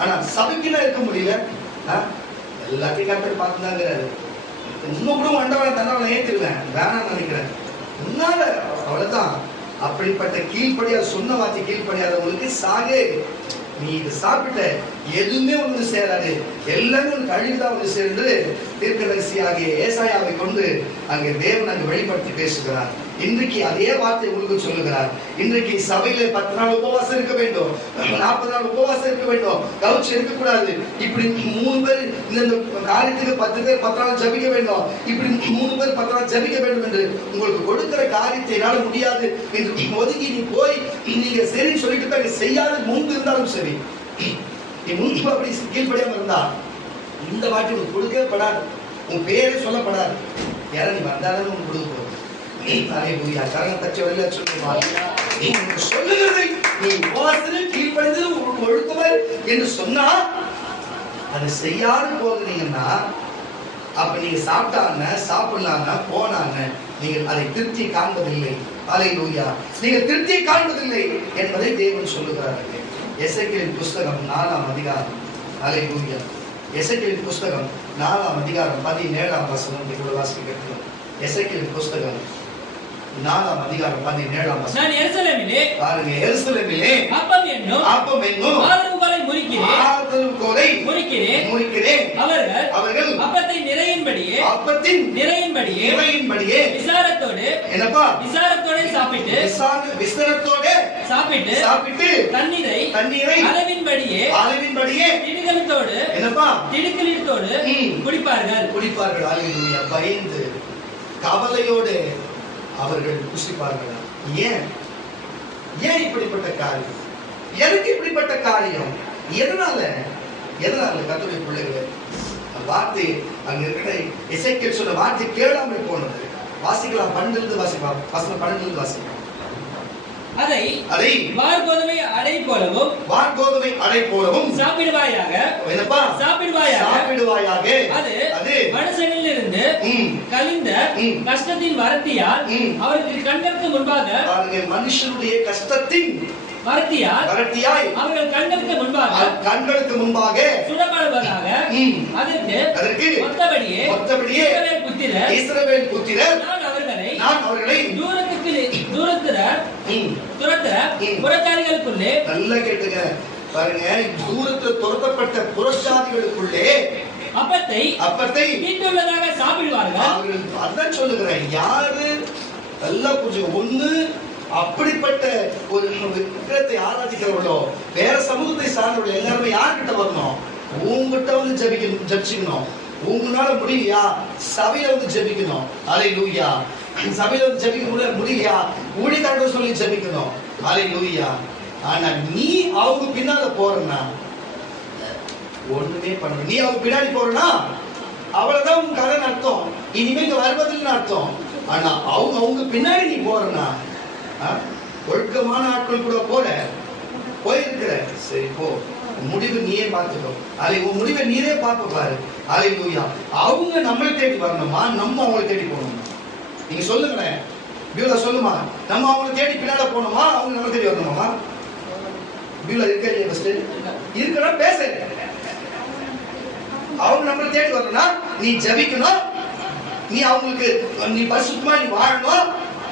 ஆனா சபைக்குன்னா இருக்க முடியல. எல்லாத்தையும் கரெக்டாக பார்த்துதாங்கிறாரு. இன்னும் கூட மண்டபம் தண்டவனை ஏற்றிருவேன் வேணாம்னு நினைக்கிறேன். முன்னால அவ்வளவுதான். அப்படிப்பட்ட கீழ்ப்படியா சொன்ன வார்த்தை கீழ்ப்படியாதவங்களுக்கு சாகே. நீ இதை சாப்பிட்ட எதுவுமே ஒன்று சேராது, எல்லாமே உனக்கு அழிவுதான் ஒன்று சேர்ந்து தீர்க்கதரிசியாகிய ஏசாயாவை கொண்டு அங்கே தேவன் அங்கு வெளிப்படுத்தி பேசுகிறார். இன்றைக்கு அதே வார்த்தை உங்களுக்கு சொல்லுகிறார். இன்றைக்கு சபையில 10 நாள் உபவாசம் இருக்க வேண்டும், 40 நாள் உபவாசம் இருக்க வேண்டும், கவுச்சு இருக்கக்கூடாது. இப்படி 3 பேர் இந்த காரியத்துக்கு 10 பேர் 10 நாள் ஜபிக்க வேண்டும், இப்படி 3 பேர் 10 நாள் ஜபிக்க வேண்டும் என்று உங்களுக்கு கொடுக்கிற காரியத்தை என்னால முடியாது என்று ஒதுங்கி நீ போய் நீங்க சரின்னு சொல்லிட்டு செய்யாத முன்பு இருந்தாலும் சரி, நீ முன்பு அப்படி கீழ்படியாம இருந்தா இந்த வாட்டி உனக்கு கொடுக்கவே படாது, உன் பேரே சொல்லப்படாது. யாரா நீ வந்தாலும் உனக்கு கொடுக்க போகுது. சொல்லுகிறதை நீ கீழ்படிந்து ஒழுக்கவர் என்று சொன்னா அதை செய்யாது போகிறீங்கன்னா அப்ப நீங்க சாப்பிட்டாங்க சாப்பிடலாங்க போனாங்க, நீங்கள் அதை திருப்தி காண்பதில்லை. அல்லேலூயா. நீங்கள் திருப்தி காண்பதில்லை என்பதை தேவன் சொல்லுகிறார்கள். எசேக்கியேலின் புஸ்தகம் 4ஆம் அதிகாரம். அல்லேலூயா. எசேக்கியேலின் புஸ்தகம் 4ஆம் அதிகாரம் 17ஆம் வசனம் கூட வாசிக்க கேட்கிறோம். எசேக்கியேலின் புஸ்தகம் 4ஆம் அதிகாரம் 17ஆம் வசனம். நான் எருசலேமிலே பாருங்க, எருசலேமிலே அப்பம் என்னும் ஆதரவுகோலை முறிக்கிறேன். அவர்கள் அப்பத்தின் நிறையின்படியே விசாரத்தோடு சாப்பிட்டு தண்ணீரை அளவின்படியே திடுக்களித்தோடு குடிப்பார்கள். அல்லேலூயா. பயந்து கவலையோடு அவர்கள் புசிப்பார்கள். ஏன் இப்படிப்பட்ட காரியம்? எதுக்கு இப்படிப்பட்ட காரியம்? எதனால கர்த்தருடைய பிள்ளைகளே வார்த்தை அங்க இருக்கிற எசேக்கியேல் சொன்ன வார்த்தை கேளாமல் போனது. வாசிக்கலாம், 12 வாசிக்கலாம், வசனம் 12 வாசிக்கலாம். அதை வார்கோதுமை அடை போலவும் சாப்பிடுவாயாக. அது மனுஷனிலிருந்து கழிந்த கஷ்டத்தின் வரத்தியால் அவருக்கு கண்களுக்கு முன்பாக, மனுஷனுடைய கஷ்டத்தின் வரத்தியாய் அவர்கள் கண்களுக்கு முன்பாக சுடப்படுவதாக. அதற்கு ஒத்தபடியே இஸ்ரவேல் புத்திரர் நான் அவர்களை துரத்துற புறஜாதிகளுக்குள்ளே, நல்லா கேட்டுங்க பாருங்க, தூரத்தில் துரத்தப்பட்ட புறஜாதிகளுக்குள்ளே அப்பத்தை வீட்டுள்ளதாக சாப்பிடுவார்கள். அதான் சொல்லுகிறேன். யாரு நல்லா புரிஞ்சுக்க. ஒண்ணு அப்படிப்பட்ட ஒரு விக்கிரத்தை ஆராதிக்கிறவர்களோ வேற சமூகத்தை சார்ந்தவர்கள் எல்லாருமே யார்கிட்ட வரணும்? உங்ககிட்ட வந்து ஜபிக்கணும். உங்களால முடியா சபையில வந்து ஜபிக்கணும். அல்லேலூயா. சபையில வந்து ஜபிக்க முடியா ஊழியக்காரர்கள் சொல்லி ஜபிக்கணும். அல்லேலூயா. ஆனா நீ அவங்க பின்னால போறனா ஒண்ணுமே பண்ண. நீ அவங்க பின்னாடி போறனா அவ்வளவுதான் உங்க கதை அர்த்தம். இனிமே இங்க வருவதில்லை அர்த்தம். ஆனா அவங்க பின்னாடி நீ போறனா ஒழுக்கமான ஆட்கள் கூட போயிருக்கிற, சரி போ, முடிவு நீயே பார்த்துக்கோ. உன் முடிவை நீரே பார்க்க பாரு. அல்லேலூயா. அவங்க நம்மளை தேடி வரணுமா, நம்ம அவங்களை தேடி போகணுமா? நீங்க சொல்லுங்களேன், பியூலா சொல்லுமா, நம்ம அவங்களை தேடி பின்னால போகணுமா, அவங்க நம்ம தேடி வரணுமா? பியூலா இருக்கா? ஃபர்ஸ்ட் இருக்கா? பேச அவங்க நம்மளை தேடி வரணும்னா நீ ஜெபிக்கணும், நீ அவங்களுக்கு நீ பரிசுத்தமா நீ வாழணும்,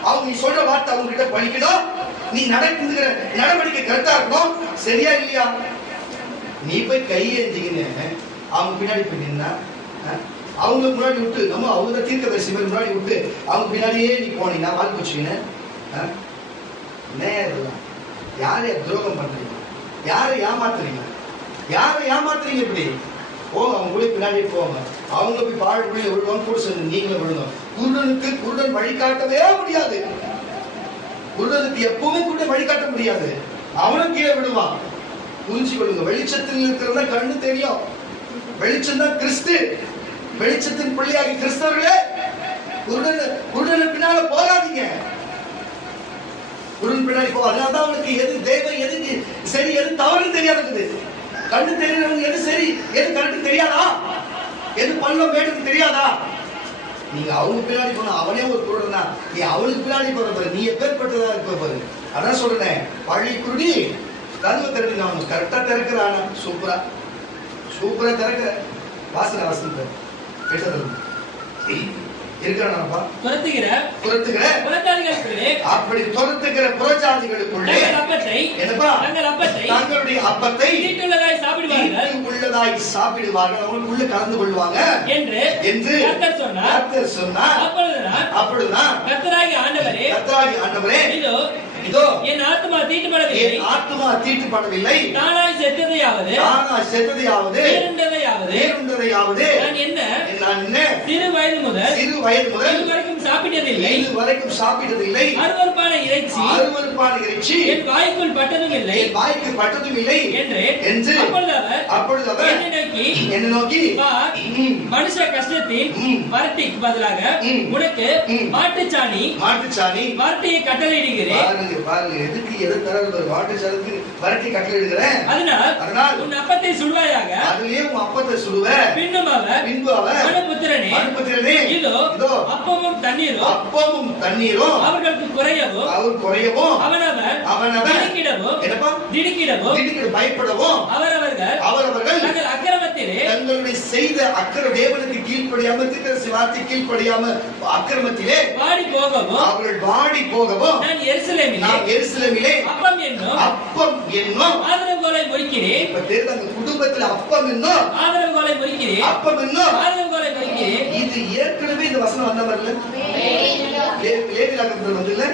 அவங்க நீ சொல்ற வார்த்தை அவங்க கிட்ட படிக்கணும், நீ நடக்குங்கிற நடவடிக்கை கரெக்டா இருக்கணும். சரியா இல்லையா? நீ போய் கையேந்திங்கன்னு அவங்க பின்னாடி போய் நின்னா, அவங்களுக்கு முன்னாடி விட்டு நம்ம அவங்க தீர்க்கதரிசி மாதிரி முன்னாடி விட்டு அவங்க பின்னாடியே நீ போனீங்கன்னா வாழ்க்கை வச்சுக்கின்னு நேரம் யாரைய துரோகம் பண்றீங்க, யாரை ஏமாத்துறீங்க, யாரை ஏமாத்துறீங்க? இப்படி போங்க, அவங்க கூட பின்னாடியே போங்க. அவங்க போய் பாழ்குள்ளே விழுவாங்க, கூட சேர்ந்து நீங்களும் விழுணும். குருடனுக்கு குருடன் வழிகாட்டவே முடியாது. குருடனுக்கு எப்பவுமே குருடன் வழிகாட்ட முடியாது. அவனும் கீழே விடுவான். புரிஞ்சு கொள்ளுங்க. வெளிச்சத்தில் இருக்கிறதா கண்ணு தெரியும். வெளிச்சம் தான் கிறிஸ்து. வெளிச்சத்தின் பிள்ளையாகி கிறிஸ்தவர்களே, குருடனு பின்னால போகாதீங்க. குருடன் பின்னாடி போ. அதனால்தான் அவனுக்கு எது தேவை, எது சரி, எது தவறுன்னு தெரியாது. கண்ணு தெரியாதவங்க எது சரி எது கரெக்ட் தெரியாதா? எது பள்ளம் மேட்டுக்கு தெரியாதா? நீங்க அவங்க பின்னாடி போனா அவனே ஒரு குருடன் தான். நீ அவனுக்கு பின்னாடி போற பாரு, நீ எப்பேற்பட்டதா இருக்க பாரு. அதான் சொல்றேன், பழி குருடி கதவை திறந்து அவனுக்கு கரெக்டா திறக்கிறானா? சூப்பரா சூப்பரா திறக்கிற வாசனை வசந்த கேட்டது இருக்கிறானப்பா. துரத்துகிற புறஜாதிகளுக்குள்ளே, அப்படி துரத்துகிற புறஜாதிகளுக்குள்ளே என்னப்பா தங்களுடைய அப்பத்தை தீட்டுள்ளதாய் சாப்பிடுவார்கள், அவங்களுக்குள்ள கலந்து கொள்வாங்க என்று கர்த்தர் சொன்னார். அப்பொழுதுதான் கர்த்தராகிய ஆண்டவரே, இதோ என் ஆத்துமா தீட்டுப்படவில்லை, தானாய் செத்ததையாவது வேறுண்டதையாவது நான் என்ன சிறு வயது முதல் இதுவரைக்கும் சாப்பிட்டதில்லை, அருவருப்பான இறைச்சி என் வாய்க்குள் பட்டதும் இல்லை என்று அப்பொழுது அவர் என்னை நோக்கி மனுஷ கஷ்டத்தின் வரட்டிக்கு பதிலாக உனக்கு மாட்டுச்சாணி வரட்டியை கட்டளையிடுகிறேன். பாருங்க, எதுக்கு எது தரது வாட்டு சரக்கு வரட்டி கட்டளை எடுக்கிறேன். அதனால் உன் அப்பத்தை சுடுவாயாக, அதுலயே உன் அப்பத்தை சுடுவ. பின்பு அவர் மனுபுத்திரனே, இதோ அப்பமும் தண்ணீரும் அவர்களுக்கு குறையவும் அவனவன் திடுக்கிடவும் பயப்படவும் அவரவர்கள் தங்கள் அக்கிரமத்திலே தங்களுடைய செய்த தேவனுக்கு கீழ்ப்படியாம தீர்க்கதரிசி வார்த்தை கீழ்ப்படியாம அக்கிரமத்திலே அவர்கள் வாடி போகவும் நான் எருசலேமிலே அப்பம் என்னும் ஆதரவுகோலை முறிக்கிறேன். இப்ப தெரியுது, அந்த குடும்பத்துல அப்பம் என்னும் ஆதரவுகோலை முறிக்கிறேன். இது ஏற்கனவே இந்த வசனம் வந்த வரல, லேவியராகமத்தில் வந்ததுல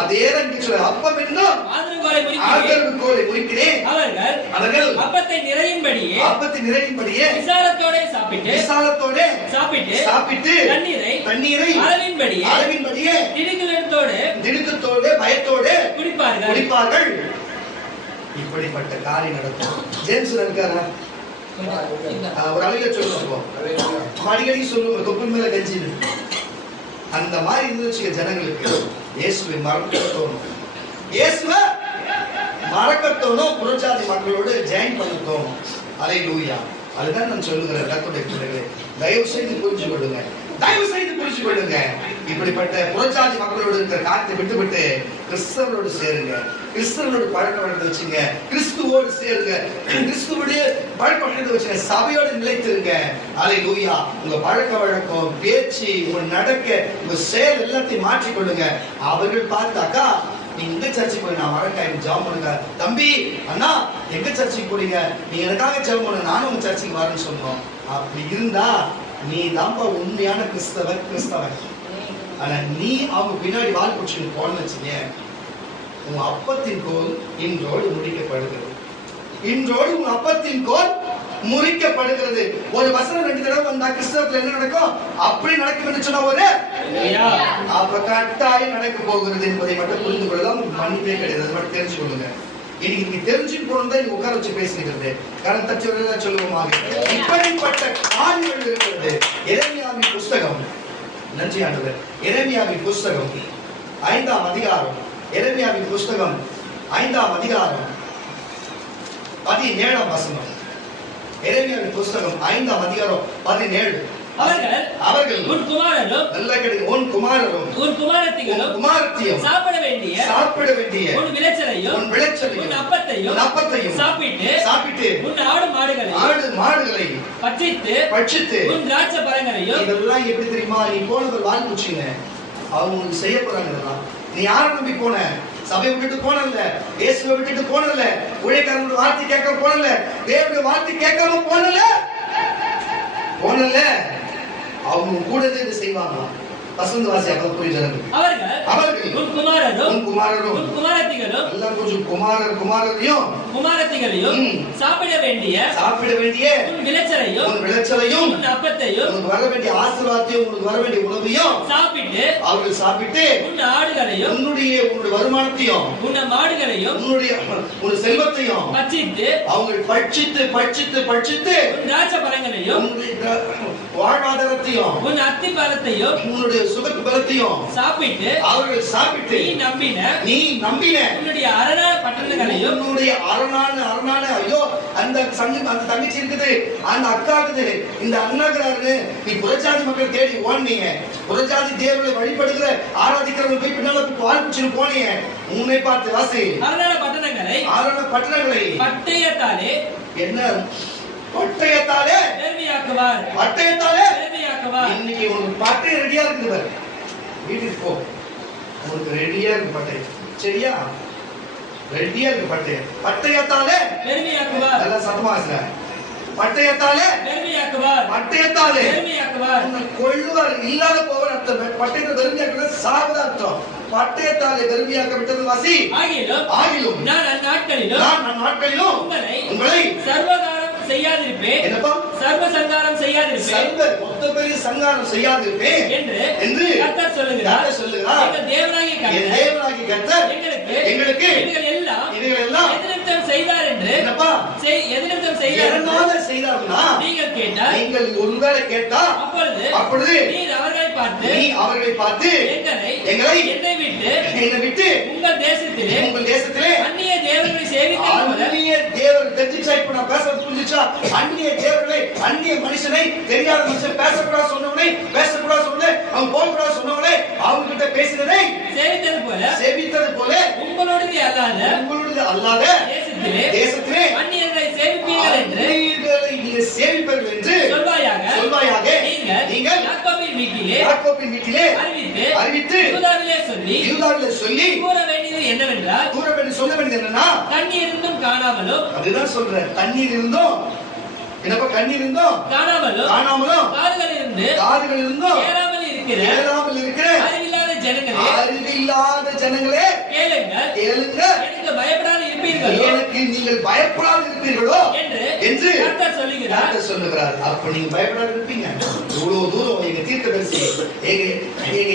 அதே தான் சொல்ற. அப்பம் என்னும் ஆதரவுகோலை முறிக்கிறேன். அவர்கள் அப்பத்தை நிறையும்படியே விசாலத்தோட சாப்பிட்டு தண்ணீரை அளவின்படியே திடுக்கத்தோடு பயத்தோடு குடிப்பார்கள். இப்படிப்பட்ட காரியம் நடக்கும். ஜேம்ஸ் இருக்காரா? ஒரு அவையில சொல்லுவோம், அடிக்கடி சொல்லுவோம், தொப்புள் மேல கஞ்சி. அந்த மாதிரி இருந்துச்சு ஜனங்களுக்கு. இயேசுவை மறக்க தோணும், புறஜாதி மக்களோடு ஜாயின் பண்ண தோணும். அல்லேலூயா. அதுதான் நான் சொல்லுகிறேன். கர்த்தருடைய பிள்ளைகளே, தயவு செய்து புரிஞ்சு கொள்ளுங்க. இப்படிப்பட்ட புறஜாதி மக்களோடு இருக்கிற காத்தை விட்டு கிறிஸ்தவரோடு சேருங்க. கிறிஸ்தவரோடு பழக்க வழக்கத்தை வச்சுங்க. கிறிஸ்துவோடு சேருங்க. கிறிஸ்துவோடைய பழக்க வழக்கத்தை வச்சுங்க. சபையோடு நிலைத்திருங்க. அல்லேலூயா. உங்க பழக்க வழக்கம், பேச்சு, உங்க நடக்க, உங்க செயல் எல்லாத்தையும் மாற்றிக்கொள்ளுங்க. அவர்கள் பார்த்தாக்கா, நீங்க எங்க சர்ச்சைக்கு போறீங்க? நான் வழக்காய் ஜெபம் பண்ணுங்க. தம்பி, அண்ணா, எங்க சர்ச்சைக்கு போறீங்க? நீங்க எனக்காக ஜெபம் பண்ணுங்க, நானும் உங்க சர்ச்சைக்கு வரேன்னு சொன்னோம். அப்படி இருந்தா நீ தான்ப்பா உண்மையான கிறிஸ்தவன். ஆனா நீ அவங்க பின்னாடி வாழ் பிடிச்சு போன வச்சுங்க, உன் அப்பத்தின் கோல் இன்றோடு முறிக்கப்படுகிறது. ஒரு வசனம் 2 தடவை வந்தா கிறிஸ்தவத்துல என்ன நடக்கும்? அப்படி நடக்கும் என்று சொன்ன ஒரு அப்ப கட்டாயம் நடக்க போகிறது என்பதை மட்டும் புரிந்து கொள்ளலாம். மன்னிப்பே கிடையாது. அது மட்டும் தெரிஞ்சு கொள்ளுங்க. இன்னைக்கு தெரிஞ்சுட்டு போனதா நீ உட்கார வச்சு பேசுகிறது. கடன் தச்சவர்கள் சொல்லுவோமாக இப்படிப்பட்ட காரியங்கள் இருக்கிறது. எரேமியாவின் புஸ்தகம், நன்றி ஆண்டவர், எரேமியாவின் புஸ்தகம் 5ஆம் அதிகாரம், எரேமியாவின் புஸ்தகம் 5ஆம் அதிகாரம் 17ஆம் வசனம். எரேமியாவின் புஸ்தகம் 5ஆம் அதிகாரம் 17. அவர்கள் உன் குமாரரும் நல்ல கிடைக்கும் உன் குமாரரும் உன் குமாரத்தியும் சாப்பிட வேண்டிய உன் விளைச்சலையும் உன் அப்பத்தையும் சாப்பிட்டு உன் ஆடு மாடுகளை பட்சித்து உன் திராட்சை பழங்களையும். இதெல்லாம் எப்படி தெரியுமா? நீ போனவர் வாழ் குச்சிங்க அவங்க செய்ய போறாங்க. இதெல்லாம் நீ யாரை நம்பி போன? சபையை விட்டுட்டு போனல, இயேசுவை விட்டுட்டு போனல, ஊழியக்காரங்களோட வார்த்தை கேட்க போனல, தேவனுடைய வார்த்தை கேட்காம போனல. அவங்க கூட இதை செய்வாங்க. வசந்த வாசியாக புரிகிறது. அவர்கள் உன் குமாரரும் உன் குமாரத்திகளும் எல்லாம் கொஞ்சம் குமாரத்திகளையும் சாப்பிட வேண்டிய உன் விளைச்சலையும் உன் அப்பத்தையும் உனக்கு வர வேண்டிய ஆசீர்வாதத்தையும் உனக்கு வர வேண்டிய உணவையும் அவர்கள் சாப்பிட்டு உன் ஆடுகளையும் உன்னுடைய வருமானத்தையும் உன் மாடுகளையும் உன் செல்வத்தையும் அவங்க பட்சித்து உன் திராட்சை பழங்களையும் வாழ்வாதாரத்தையும் உன் அத்தி பழத்தையும் உன்னுடைய சுகத்து பலத்தையும் அவர்கள் சாப்பிட்டு நீ நம்பின உன்னுடைய அரணான பட்டணங்களையும் உன்னுடைய அரணான ஐயோ அந்த தங்கச்சி இருக்குது, அந்த அக்கா இருக்குது, இந்த அண்ணாக்குறாரு, நீ புறஜாதி மக்கள் தேடி ஓடுனீங்க, புறஜாதி தேவர்களை வழிபடுகிற ஆராதிக்கிறவங்க போய் பின்னால வாழ்க்கைச்சு போனீங்க. உன்னை பார்த்து வாசி அரணான பட்டணங்களை பட்டயத்தாலே என்ன பட்டயத்தாலே இன்னைக்கு உனக்கு பட்டயம் ரெடியா இருக்குது பாரு. வீட்டுக்கு போ, உனக்கு ரெடியா இருக்கு பட்டயம். சரியா? ரெடியா இருக்கு பட்டயம். பட்டயத்தாலே நல்லா சத்தமா பேசுற. பட்டயத்தாலே உன்னை கொள்ளுவார், இல்லாத போவார் அர்த்தம். பட்டயத்தை வெறுமையாக்குறது சாவத அர்த்தம். பட்டயத்தாலே வெறுமையாக்க விட்டது வாசி. ஆகிலும் நான் அந்நாட்களிலும் உங்களை சர்வகாரம் செய்யாதிருப்பேன். என்னப்பா? சர்வ சங்காரம் செய்யாதிருப்பேன். மொத்த பெரிய சங்காரம் செய்யாதிருப்பேன் என்று கர்த்தர் சொல்லுகிறார். எங்கள் தேவனாகிய கர்த்தர் எங்களுக்கு இவைகள் எல்லாம் எதிர்த்தம் செய்தார் என்று எதிர்த்தம் செய்தார்னா நீங்கள் கேட்டால், நீங்கள் ஒருவேளை கேட்டால் அப்பொழுது நீர் அவர்களை பார்த்து எங்களை என்னை விட்டு உங்கள் தேசத்திலே அந்நிய தேவர்களை சேவிக்க தேவர் தெரிஞ்சுச்சா? இப்ப நான் பேசுறது புரிஞ்சுச்சா? அந்நிய தேவர்களை, அந்நிய மனுஷனை, தெரியாத மனுஷன், பேசக்கூடாது சொன்னவனை, அவன் போகக்கூடாது சொன்னவனை, அவங்க கிட்ட பேசினதை சேவித்தது போல உங்களோடு அல்லாத தேசத்திலே அந்நியர்களை சேவிப்பீர்கள் என்று நீங்க சேவிப்பீர்கள் என்று சொல்வாயாக. நீங்கள் யாக்கோபின் வீட்டிலே அறிவித்து யூதாவிலே சொல்லி கூற வேண்டியது என்னவென்றால், சொல்ல வேண்டியது என்னன்னா, தண்ணீர் இருந்தும் காணாமலும், அதுதான் சொல்றேன், தண்ணீர் இருந்தும் என்னப்பா கண்ணீர் இருந்தும் காணாமலும் காதுகள் இருந்தும் ஏறாமல் இருக்கிற அறிவில்லாத ஜனங்களே கேளுங்க. எனக்கு பயப்படாது இருப்பீர்களோ, எனக்கு நீங்கள் பயப்படாது இருப்பீர்களோ என்று கர்த்தர் சொல்லுகிறார். அப்ப நீங்க பயப்படாது இருப்பீங்க. இவ்வளவு தூரம் எங்க தீர்க்கதரிசி, எங்க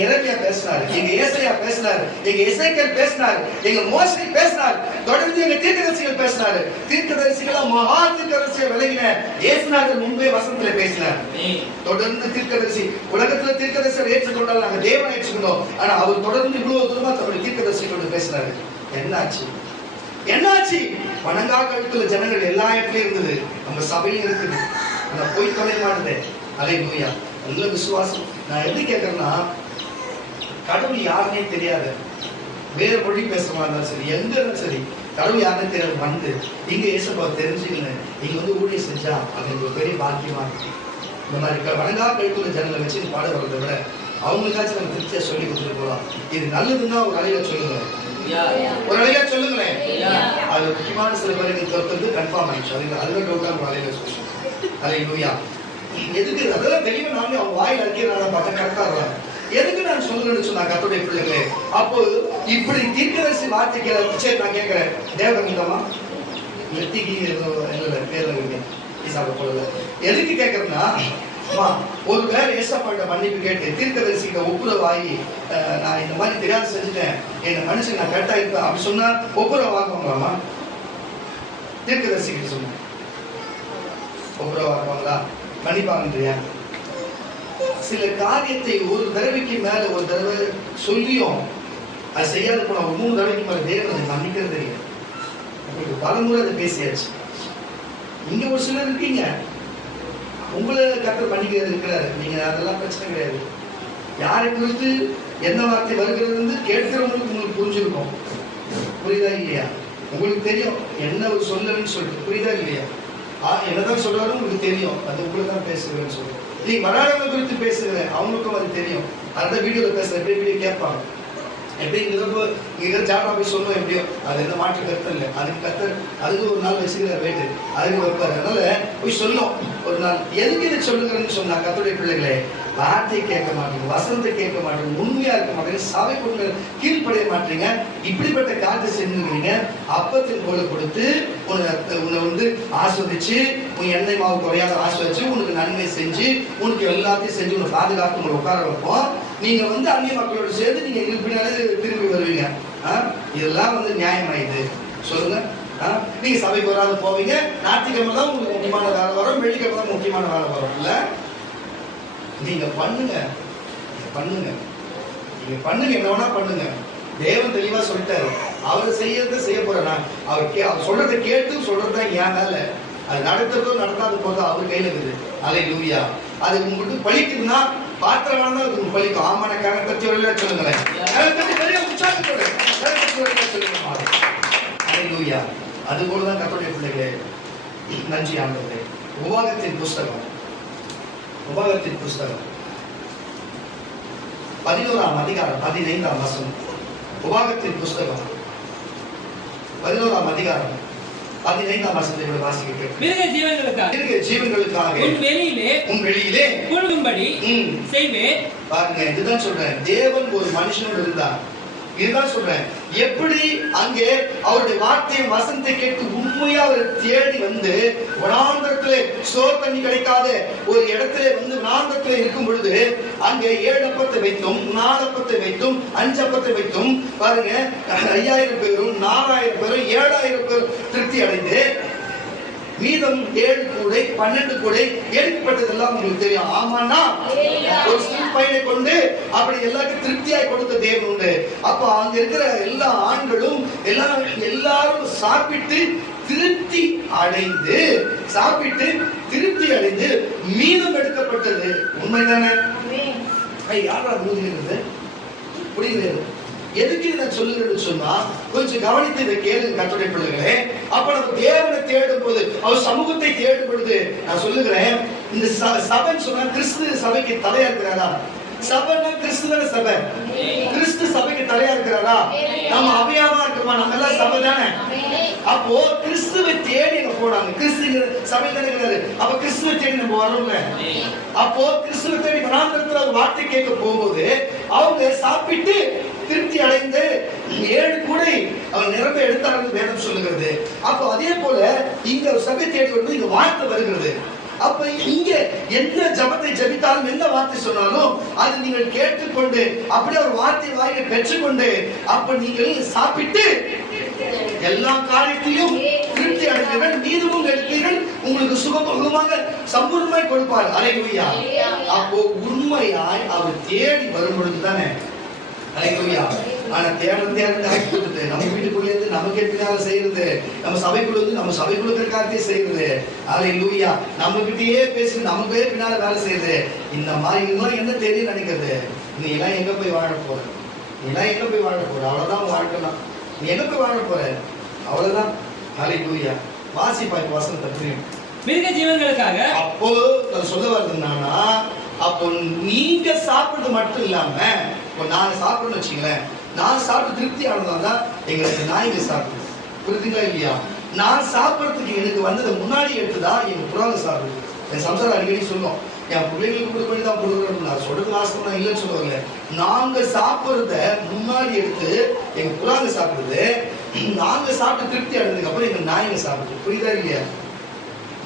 எரேமியா பேசினார், எங்க ஏசாயா பேசினார், எங்க எசேக்கியேல் பேசினார், எங்க மோசே பேசினார், தொடர்ந்து எங்க தீர்க்கதரிசிகள் பேசினார். தீர்க்கதரிசிகளா மகா தீர்க்கதரிசியை விளங்கின இயேசுநாதர் முன்பே வசனத்துல பேசினார். தொடர்ந்து தீர்க்கதரிசி, உலகத்துல தீர்க்கதரிசியை ஏற்றுக்கொண்டால் நாங்க தேவனை ஏற்றுக்கொண்டோம். ஆனா அவர் தொடர்ந்து இவ்வளவு தூரமா தன்னுடைய தீர்க்கதரிசிகளோடு பேசினாரு. என்னாச்சு? வணங்கா கழுத்துல ஜனங்கள் எல்லா இடத்துலயும் இருந்தது, நம்ம சபையும் இருக்குது. அந்த போய் தொலை மாட்டது. அல்லேலூயா. நல்ல விசுவாசம். நான் எப்படி கேட்கறேன்னா, கடவுள் யாருன்னே தெரியாது, வேற மொழி பேசுறமா இருந்தாலும் சரி, எங்க இருந்தாலும் சரி, கடவுள் யாருன்னே தெரியாது. வந்து இங்க இயேசுவை தெரிஞ்சுக்கணும், இங்க வந்து ஊழியம் செஞ்சா அது ஒரு பெரிய பாக்கியமா இருக்கு. இந்த மாதிரி வணங்கா கழுத்துல ஜனங்களை வச்சு பாட வர்றதை விட அவங்களுக்காச்சும் நம்ம திருப்தியா சொல்லி கொடுத்துட்டு போகலாம். இது நல்லதுன்னா ஒரு அலையில சொல்லுங்களேன், அது முக்கியமான சில பேருக்கு கன்ஃபார்ம் ஆயிடுச்சு. அதுல டவுட்டா ஒரு அலையில சொல்லுங்க. அல்லேலூயா. எதுக்கு அதெல்லாம் தெளிவா நாங்க அவங்க வாயில் அறிக்கையில பார்த்தா கரெக்டா இருக்காங்க. எதுக்கு நான் சொல்லணும்னு சொன்னா கர்த்தருடைய பிள்ளைகளே, அப்போ இப்படி தீர்க்கதரிசி வார்த்தை சரி நான் கேட்கிறேன், தேவகந்தமா நெத்திக்கு பேர்ல போல எதுக்கு கேட்கறேன்னா, ஒரு வேற ஏசப்பாட்ட மன்னிப்பு கேட்டு தீர்க்கதரிசிகிட்ட ஒப்புரவாகி நான் இந்த மாதிரி தெரியாத செஞ்சுட்டேன், என்ன மனுஷன் நான் கரெக்டா இருப்பேன் அப்படி சொன்னா ஒப்புரவு வாங்குவாங்களாமா? தீர்க்கதரிசிகிட்ட சொன்ன ஒப்புரவு வாங்குவாங்களா? மன்னிப்பாங்கன்றியா? சில காரியத்தை ஒரு தடவைக்கு மேல ஒரு தடவை சொல்லியும் அது செய்யாத போன ஒரு 3 தடவைக்கு மேல தேவன் அதை மன்னிக்கிறது இல்லை. உங்களுக்கு பலமுறை அதை பேசியாச்சு. இங்க ஒரு சிலர் இருக்கீங்க, உங்களை கர்த்தர் பண்ணிக்க இருக்கிறாரு. நீங்க அதெல்லாம் பிரச்சனை கிடையாது. யாரை குறித்து என்ன வார்த்தை வருகிறது கேட்கிறவங்களுக்கு உங்களுக்கு புரிஞ்சிருக்கும். புரியுதா இல்லையா? உங்களுக்கு தெரியும் என்ன ஒரு சொல்லணும்னு சொல்லிட்டு. புரியுதா இல்லையா? என்னதான் சொல்றாரு உங்களுக்கு தெரியும். அது உங்களுக்கு தான் பேசுகிறேன்னு சொல்லுங்க. நீங்க வராதவங்க குறித்து பேசுகிறேன், அவங்களுக்கும் அது தெரியும். அந்த வீடியோல பேசுறேன், எப்படி வீடியோ கேட்பாங்க. எப்படி இங்க ஜாபா போய் சொல்லணும் எப்படியோ, அது எந்த மாற்று கருத்து இல்லை. அதுக்கு கருத்து அதுக்கு ஒரு நாள் வச்சுக்கிறார் வெயிட்டு, அதுக்கு வைப்பாரு. அதனால போய் சொல்லும் ஒரு நாள். எதுக்கு இதை சொல்லுகிறேன்னு சொன்னா, கர்த்தருடைய பிள்ளைகளே, வார்த்தை கேட்க மாட்டீங்க, வசனத்தை கேட்க மாட்டீங்க, உண்மையா இருக்க மாட்டீங்க, சபை கொண்டு கீழ்ப்படைய மாட்டீங்க. இப்படிப்பட்ட காரியத்தை செஞ்சுருக்கீங்க. அப்பத்தின் போல கொடுத்து உன்னை ஆஸ்வதிச்சு, உன் எண்ணெய் மாவு குறையாத ஆஸ்வதிச்சு, உனக்கு நன்மை செஞ்சு, உனக்கு எல்லாத்தையும் செஞ்சு உன்னை பாதுகாத்து உங்களை உட்கார வைப்போம். நீங்க அந்நிய மக்களோட சேர்ந்து நீங்க பின்னாலே திரும்பி வருவீங்க. இதெல்லாம் நியாயமாயிது சொல்லுங்க. நீங்க சபைக்கு வராது போவீங்க. ஞாயிற்றுக்கிழமை தான் உங்களுக்கு முக்கியமான வேலை வரும், வெள்ளிக்கிழமை தான் முக்கியமான வேலை வரும். இல்ல நீங்க பண்ணுங்க, நீங்க பண்ணுங்க, என்ன வேணா பண்ணுங்க. தேவன் தெளிவா சொல்லிட்டாரு, அவர் செய்ய போறேன். அவர் சொல்றதை கேட்டு சொல்றதுதான் என் வேலை. அது நடத்துறதோ நடத்தாத போதோ அவர் கையில இருக்குது. அல்லேலூயா. அது உங்களுக்கு பழிக்குதுன்னா பாத்திரமான தான் உங்களுக்கு பழிக்கும். ஆமான கணக்கு பத்தி ஒரு சொல்லுங்களேன். அல்லேலூயா. அது போலதான் கர்த்தருடைய பிள்ளைகளே, நன்றி ஆண்டவரே. உபாகத்தின் புஸ்தகம் 11ஆம் அதிகாரம் 15ஆம் வசனம். உபாகத்தின் புஸ்தகம் 11ஆம் அதிகாரம் 15ஆம் வசனத்தை வாசிக்க. மிருக ஜீவன்களுக்காக உன் வெளியிலே புழுகும்படி செய்வேன். பாருங்க, இதுதான் சொல்றேன். தேவன் ஒரு மனுஷனோடு இருந்தார். இதுதான் சொல்றேன். எப்படி அங்கே அவருடைய வார்த்தையை வசனத்தை கேட்டு உண்மையா அவர் தேடி வனாந்தரத்திலே சோறு தண்ணி கிடைக்காத ஒரு இடத்துல வனாந்தரத்திலே இருக்கும் பொழுது அங்கே 7 அப்பத்தை வைத்தும் 4 அப்பத்தை வைத்தும் 5 அப்பத்தை வைத்தும் பாருங்க 5000 பேரும் 4000 பேரும் 7000 பேரும் திருப்தி அடைந்து மீதம் 7 கூடை 12 கூடை எடுக்கப்பட்டதெல்லாம் உங்களுக்கு தெரியும். ஆமாண்ணா, ஒரு சிறு பையனை கொண்டு அப்படி எல்லாருக்கும் திருப்தியாய் கொடுத்த தேவன் உண்டு. அப்ப அங்க இருக்கிற எல்லா ஆண்களும் எல்லாரும் சாப்பிட்டு திருப்தி அடைந்து மீதம் எடுக்கப்பட்டது. உண்மைதானே? யாரா ஊதிக்கிறது புரியல. எதுக்கு நான் சொல்லுகிறேன்னு சொன்னா, கொஞ்சம் கவனித்து இதை கேளுங்க கர்த்தருடைய பிள்ளைகளே. அப்ப நம்ம தேவனை தேடும் போது, அவர் சமூகத்தை தேடும் பொழுது, நான் சொல்லுகிறேன், இந்த சபைன்னு சொன்னா கிறிஸ்து சபைக்கு தலையா இருக்கிறாரா? சபைன்னா கிறிஸ்துவ சபை. கிறிஸ்து சபைக்கு தலையா இருக்கிறாரா? நம்ம அவையாவா இருக்குமா? நம்ம எல்லாம் சபை தானே. அப்போ கிறிஸ்துவை தேடி நம்ம போனாங்க. கிறிஸ்து சபை தானே. அப்ப கிறிஸ்துவை தேடி நம்ம வரோம்ல. அப்போ கிறிஸ்துவை தேடி வனாந்தரத்துல ஒரு வார்த்தை கேட்க போகும்போது அவங்க சாப்பிட்டு திருப்தி அடைந்து 7 கூடை அவர் நிரம்ப எடுத்தார்கள் வேதம் சொல்லுகிறது. அப்போ அதே போல இங்க சபை தேடி வந்து இங்க வார்த்தை வருகிறது. அப்ப இங்க எந்த ஜபத்தை ஜபித்தாலும் எந்த வார்த்தை சொன்னாலும் அது நீங்கள் கேட்டுக்கொண்டு அப்படியே ஒரு வார்த்தை வாயில பெற்றுக்கொண்டு அப்ப நீங்கள் சாப்பிட்டு எல்லா காரியத்திலும் திருப்தி அடைந்தீர்கள், மீதமும் எடுத்தீர்கள், உங்களுக்கு சுகமாக சம்பூர்ணமாய் கொடுப்பார். அல்லேலூயா. அப்போ உண்மையாய் அவர் தேடி வரும் பொழுதுதானே. அல்லேலூயா. ஆனா தேடுறது நம்ம வீட்டுக்குள்ளே இருந்து நமக்கு எப்பினால செய்யறது, நம்ம சபைக்குள்ள நம்ம சபைக்குள்ள காரியத்தை செய்யறது. அல்லேலூயா. நம்ம கிட்டயே பேசி நமக்கே பின்னால வேலை செய்யறது. இந்த மாதிரி என்ன தெரியும் நினைக்கிறது. நீ எல்லாம் எங்க போய் வாழ போற? அவ்வளவுதான் வாழ்க்கலாம். நீ எங்க போய் வாழ போற? அவ்வளவுதான். அல்லேலூயா. வாசிப்பா வசனத்தை புரியும். மிருக ஜீவன்களுக்காக அப்போ நான் சொல்ல வருதுன்னா, அப்போ நீங்க சாப்பிடுறது மட்டும் இல்லாம இப்போ நாங்க சாப்பிடணும்னு வச்சுங்களேன், நான் சாப்பிட்டு திருப்தி ஆனதான் எங்களுக்கு நாய்க்கு சாப்பிடுது. புரியுதுங்களா இல்லையா? நான் சாப்பிட்றதுக்கு எனக்கு வந்ததை முன்னாடி எடுத்துதான் எங்க புறாங்க சாப்பிடுது. என் சம்சாரம் அடிக்கடி சொல்லும், என் பிள்ளைங்களுக்கு கொடுக்க வேண்டியதான் கொடுக்குறேன். நான் சொல்றது வாசகம் இல்லைன்னு சொல்லுவாங்க. நாங்க சாப்பிட்றத முன்னாடி எடுத்து எங்க புறாங்க சாப்பிடுது. நாங்க சாப்பிட்டு திருப்தி அடைஞ்சதுக்கு அப்புறம் எங்க நாய்ங்க சாப்பிடுது. புரியுதா இல்லையா?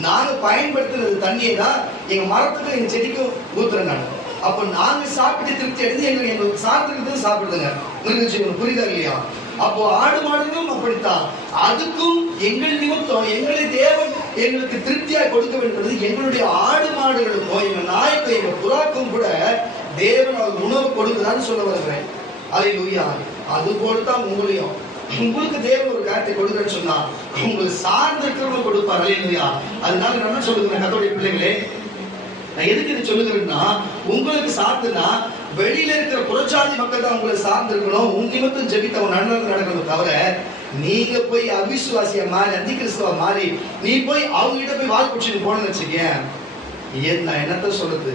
நாங்க பயன்படுத்துறது தண்ணியை தான் எங்க மரத்துக்கும் எங்க செடிக்கும் ஊத்துறேன் நான். அப்ப நாங்க சாப்பிட்டு திருப்தி அடைந்து எங்களுக்கு சாப்பிட்டு சாப்பிடுதுங்க மிருகஜீவன். புரியுதா இல்லையா? அப்போ ஆடு மாடுகளும் அப்படித்தான். அதுக்கும் எங்கள் நிமித்தம் எங்களை தேவன் எங்களுக்கு திருப்தியாக கொடுக்க வேண்டும். எங்களுடைய ஆடு மாடுகளுக்கும் எங்க நாய்க்கும் எங்க புறாக்கும் கூட தேவன் அவர் உணவு கொடுக்குறான்னு சொல்ல வருகிறேன். அல்லேலூயா. அது போலதான் உங்களையும் உங்களுக்கு தேவன் ஒரு காரியத்தை கொடுக்குறேன்னு சொன்னா உங்களுக்கு சார்ந்திருக்கிறவங்க கொடுப்பார். அல்லேலூயா. அதனால என்ன சொல்லுங்க கர்த்தருடைய பிள்ளைகளே, நான் எதுக்கு இதை சொல்லுகிறேன்னா, உங்களுக்கு சாத்துனா வெளியில இருக்கிற புறச்சாதி மக்கள் தான் உங்களை சார்ந்திருக்கணும், உங்க நிமித்தம் ஜெபித்தவங்க நல்லது நடக்கணும். தவிர நீங்க போய் அவிசுவாசிய மாறி அந்தி கிறிஸ்துவ மாறி நீ போய் அவங்க கிட்ட போய் வால் பிடிச்சிட்டு போனேன்னு வச்சுக்கேன், நான் என்னத்த சொல்றது?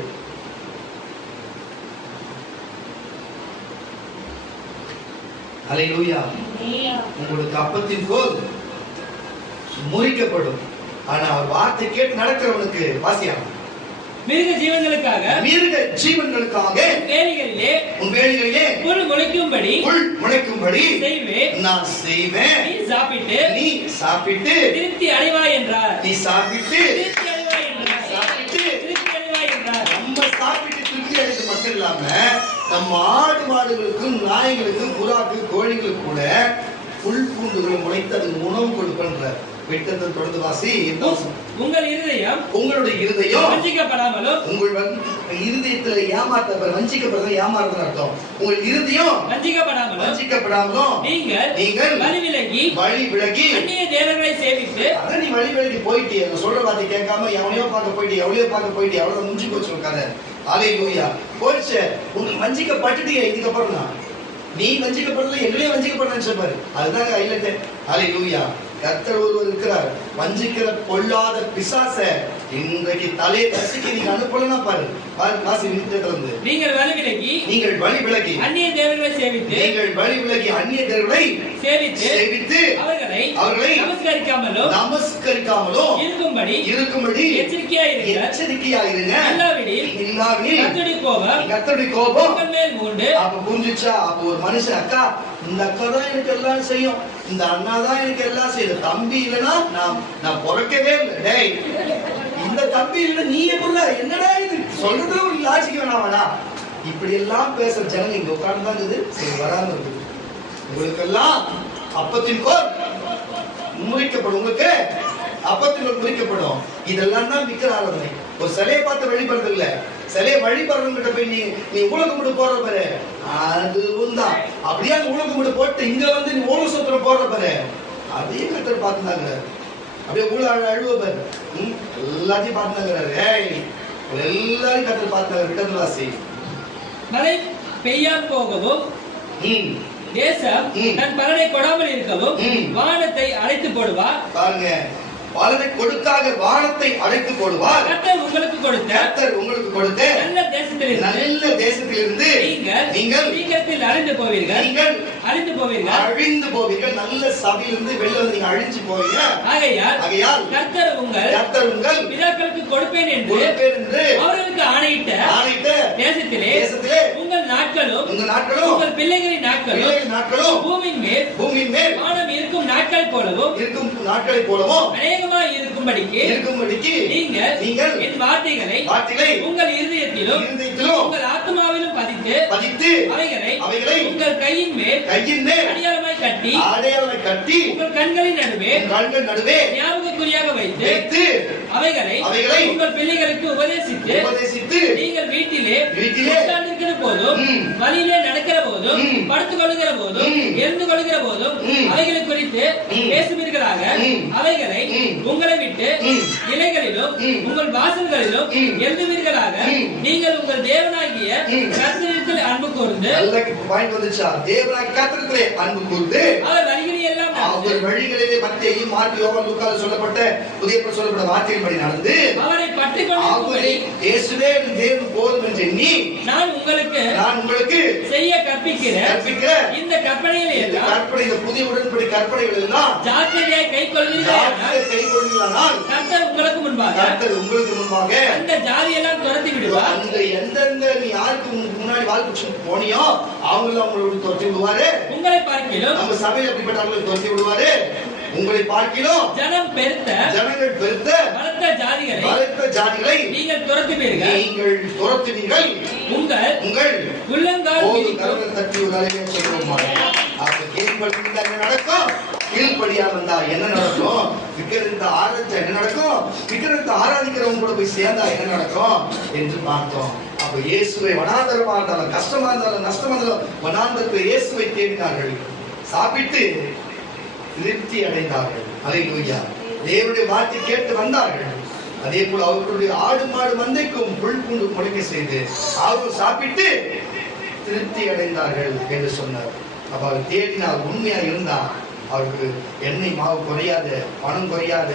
அல்லேலூயா. உங்களுக்கு அப்பத்தின் கோல் முறிக்கப்படும். ஆனா அவர் வார்த்தை கேட்டு நடக்கிறவனுக்கு வாசியா மிருக ஜீவன்களுக்காக உன் வேலிகளிலே புல் முளைக்கும்படி நான் செய்வேன். நீ சாப்பிட்டு திருப்தி அடைவாய் என்றார். நீ சாப்பிட்டு திருப்தி அடைவாய் என்றார். நம்ம சாப்பிட்டு திருப்தி அடைவது மட்டும் இல்லாம நம்ம ஆடு மாடுகளுக்கும் நாய்களுக்கும் புறாக்கு கோழிகளுக்கு கூட புல் பூண்டுகளை முளைத்து அதுக்கு உணவு கொடுக்கின்ற விட்டத்தை தொடர்ந்து வாசி. உங்களுடைய இருதயம் வஞ்சிக்கப்படாமலும், உங்கள் இருதயத்துல ஏமாற்றப்பட வஞ்சிக்கப்படுறது ஏமாறுறது அர்த்தம். உங்கள் இருதயம் வஞ்சிக்கப்படாமலும் நீங்கள் வழி விலகி அந்நிய தேவர்களை சேவித்து, அதான் நீ வழி விலகி போயிட்டே சொல்ற வார்த்தை கேட்காம எவனையோ பார்க்க போயிட்டு எவ்வளோ பார்க்க போயிட்டு எவ்வளவு முடிஞ்சு போச்சு கதை. அல்லேலூயா. போயிடுச்சு, உங்களுக்கு வஞ்சிக்கப்பட்டுட்டீங்க. இதுக்கப்புறம் தான் நீ வஞ்சிக்கப்படுறது எங்களையும் வஞ்சிக்கப்படுறேன்னு சொல்றாரு. அதுதான் ஹைலைட். அல்லேலூயா. கர்த்தர் ஒருவர் இருக்கிறார். வஞ்சிக்கிற பொல்லாத பிசாச இன்றைக்கு தலையை தசிக்க நீங்க அனுப்பலனா பாரு. வாசி நித்தியத்திலிருந்து நீங்கள் வழி விலகி அந்நிய தேவர்களை சேவித்து, நீங்கள் வழி விலகி அந்நிய தேவர்களை சேவித்து அவர்களை நமஸ்கரிக்காமலோ இருக்கும்படி எச்சரிக்கையாயிருங்க. கர்த்தருடைய கோபம் உங்கள் மேல் மூண்டு. அப்ப புரிஞ்சுச்சா? அப்ப ஒரு மனுஷன், அக்கா இந்த அக்கா தான் எனக்கு எல்லாம் செய்யும், இந்த அண்ணா தான் எனக்கு எல்லாம் செய்யும், தம்பி இல்லைன்னா நான் பிறக்கவே இல்லை. டேய், இந்த தம்பி இல்ல நீ எப்படி என்னடா இது சொல்றது? ஒரு லாஜிக் வேணாமடா. இப்படி எல்லாம் பேசுற ஜனங்க இங்க உட்கார்ந்து இருக்குது. சரி, வராம இருக்குது. உங்களுக்கு எல்லாம் அப்பத்தின் கோல் முறிக்கப்படும். உங்களுக்கு அப்பத்தின் கோல் முறிக்கப்படும். இதெல்லாம் தான் விக்கிர ஆராதனை. ஒரு சிலையை பார்த்து வழிபடுறது இல்ல. சிலையை வழிபடுறவங்கிட்ட போய் நீ ஊழல் கும்பிட்டு போடுற பாரு, அதுவும் தான். அப்படியே அந்த ஊழல் கும்பிட்டு போட்டு இங்க வந்து நீ ஊழல் சூத்திரம் போடுற பாரு, அதையும் கத்தர் பார்த்துனாங்க. அப்படியே ஊழல் அழுவ பாரு, எல்லாத்தையும் பார்த்துனாங்கிறாரு. எல்லாரையும் கத்தர் பார்த்தாங்க. விட்டதுவாசி மழை பெய்யாம போகவும், தேசம் தன் பலனை கொடாமல் இருக்கவும் வானத்தை அழைத்து போடுவார். பாருங்க, பலனை கொடுக்காக வானத்தை அழைத்து போடுவார். கர்த்தர் உங்களுக்கு கொடுத்த நல்ல தேசத்திலிருந்து நீங்கள் சீக்கிரத்தில் அழிந்து போவீர்கள். நல்ல சபையிலிருந்து வெளில வந்து நீங்க அழிஞ்சு போவீங்க. ஆகையால் கர்த்தர் உங்கள் பிதாக்களுக்கு கொடுப்பேன் என்று அவர்களுக்கு ஆணையிட்ட தேசத்திலே உங்கள் நாட்களும் உங்கள் பிள்ளைகளின் நாட்களும் பூமியின் மேல் வானம் இருக்கும் நாட்கள் போலவும் அநேகமாய் இருக்கும்படிக்கு நீங்கள் என் வார்த்தைகளை உங்கள் இருதயத்திலும் உங்கள் ஆத்மாவிலும் பதித்து அவைகளை உங்கள் கையின் மேல் அடையாளமாய் கட்டி உங்கள் கண்களின் நடுவே ஞாபகக்குறியாக வைத்து அவைகளை உங்கள் பிள்ளைகளுக்கு உபதேசித்து நீங்கள் வீட்டிலே உட்கார்ந்திருக்கிற போதும், வழியிலே நடக்கிற போதும், படுத்துக் கொள்ளுகிற போதும், எழுந்து கொள்ளுகிற போதும் அவைகளை குறித்து பேசுவீர்களாக. அவைகளை உங்களை விட்டு இலைகளிலும் உங்கள் வாசல்களிலும் எழுதுவீர்களாக. நீங்கள் உங்கள் தேவனாகிய கர்த்தரிடத்தில் அன்பு கூர்ந்து, தேவனாகிய கர்த்தரிடத்திலே அன்பு கூர்ந்து அவர் வழிகளிலே மத்தேயு, மார்க்கு, யோவான், லூக்கா சொல்லப்பட்ட புதிய சொல்லப்பட்ட வார்த்தையின்படி நடந்து அவரை பற்றிக்கொண்டு இயேசுவே தேவன் போதும் என்று எண்ணி நான் உங்களுக்கு செய்ய கற்பிக்கிற இந்த கற்பனைகள் எல்லாம், இந்த புதிய உடன்படி கற்பனைகள் எல்லாம் ஜாக்கிரதையாய் கைக்கொள்வீர்களானால் கர்த்தர் உங்களுக்கு முன்பாக அந்த ஜாதியெல்லாம் துரத்தி விடுவார். அந்த எந்தெந்த நீ யாருக்கு முன்னாடி வாழ்க்கை போனியோ அவங்கள உங்களை துரத்தி விடுவாரு. உங்களை பார்க்கிலும் நம்ம சபையில் அப்படிப்பட்ட அவங்களை துரத்தி விடுவாரு. உங்களை பார்க்கிலும் ஜனங்கள் பெருத்த பலத்த ஜாதிகளை நீங்கள் துரத்துவீர்கள். உங்கள் உள்ளங்கால் தட்டி நடக்கும். கீழ்படியாம இருந்தா என்ன நடக்கும்? விக்கிரத்தை ஆராய்ச்சா என்ன நடக்கும்? விக்கிரத்தை ஆராதிக்கிறவங்க கூட போய் சேர்ந்தா என்ன நடக்கும் என்று பார்த்தோம். அப்ப இயேசுவை வனாந்தரமா இருந்தாலும், கஷ்டமா இருந்தாலும், நஷ்டமா இருந்தாலும் வனாந்தரத்தில் இயேசுவை தேடினார்கள். சாப்பிட்டு திருப்தி அடைந்தார்கள். அல்லேலூயா. தேவனுடைய வார்த்தை கேட்டு வந்தார்கள். அதே போல அவர்களுடைய ஆடு மாடு மந்தைக்கும் புல் பூண்டு முளைக்க செய்து அவர்கள் சாப்பிட்டு திருப்தி அடைந்தார்கள் என்று சொன்னார். அப்ப அவர் தேடினால், உண்மையா இருந்தா அவருக்கு எண்ணெய் மாவு குறையாத, பணம் குறையாத,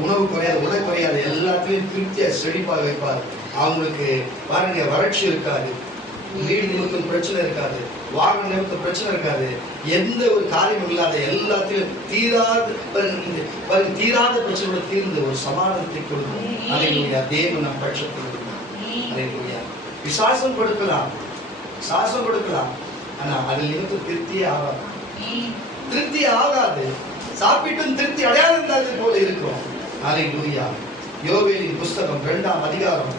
உணவு குறையாத, உடை குறையாத, எல்லாத்தையும் திருப்தியா செழிப்பாக வைப்பார். அவங்களுக்கு பாருங்க, வறட்சி இருக்காது, வீடு நிமித்தம் பிரச்சனை இருக்காது, வாகன நிமித்தம் பிரச்சனை இருக்காது, எந்த ஒரு காரியம் இல்லாத, எல்லாத்தையும் தீராத பிரச்சனை தீர்ந்து ஒரு சமாதானத்தை கொடுக்கும். அல்லேலூயா. தேவன் நம் பட்சத்தில் இருக்கிறார். அல்லேலூயா. விசுவாசம் கொடுக்கலாம், சாசம் கொடுக்கலாம், ஆனா அதில் நிமித்தம் திருப்தியே ஆகாது. திருப்தி ஆகாது. சாப்பிட்டும் திருப்தி அடையாளம் போல இருக்கிறோம். அல்லேலூயா. யோவேலின் புஸ்தகம் 2ஆம் அதிகாரம்,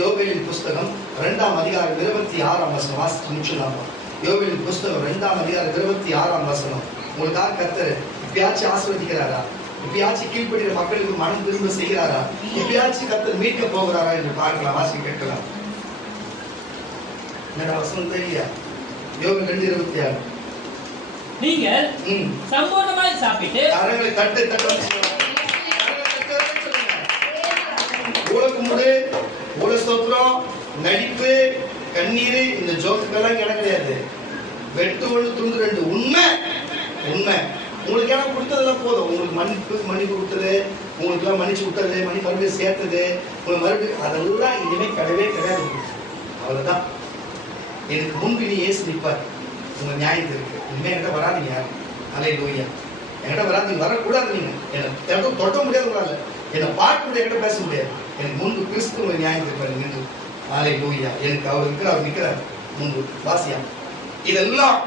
யோவேலின் புஸ்தகம் 2ஆம் அதிகாரம் 26ஆம் வசனம் வாசித்து முடிச்சலாமா? யோவேலின் புஸ்தகம் 2ஆம் அதிகாரம் 26ஆம் வசனம். உங்களுக்காக கர்த்தர் இப்பயாச்சும் ஆசீர்வதிக்கிறாரா? இப்பயாச்சும் கீழ்ப்படுகிற மக்களுக்கு மனம் திரும்ப செய்கிறாரா? இப்பயாச்சும் கர்த்தர் மீட்க போகிறாரா என்று பார்க்கலாம், வாசி கேட்கலாம். என்னடா வசனம் தெரியல? யோவேல் 2:26. நீங்கள் சம்பூர்ணமாய் சாப்பிட்டு கரங்களை தட்டு தட்டு ஊழக்குமுடு, ஊழ ஸ்தோத்திரம், நடிப்பு, கண்ணீர், இந்த ஜோக்குக்கெல்லாம் இடம் கிடையாது. வெட்டு ஒண்ணு துண்டு ரெண்டு. உண்மை உண்மை. உங்களுக்கு ஏன்னா கொடுத்ததெல்லாம் போதும். உங்களுக்கு மன்னிப்பு கொடுத்தது, உங்களுக்கு எல்லாம் மன்னிச்சு விட்டது, மறுபடியும் சேர்த்தது, உங்களுக்கு மறுபடியும் அதெல்லாம் இனிமே கிடையவே கிடையாது. அவ்வளவுதான். எனக்கு முன்பு நீ ஏசு நிற்பார். உங்க நியாயத்து இருக்கு. இனிமே என்கிட்ட வராதிங்க யாரும். அல்லேலூயா. என்கிட்ட வராதிங்க, வரக்கூடாது. நீங்க எனக்கு தொட்ட முடியாது, உங்களால என்னை பார்க்க முடியாது, என்கிட்ட பேச முடியாது. எனக்கு முன்பு கிறிஸ்துவ நியாயத்து இருப்பாரு நின்று. அல்லேலூயா. எனக்கு அவர் இருக்கிறார், அவர் நிற்கிறார் முன்பு. வாசியா. இதெல்லாம்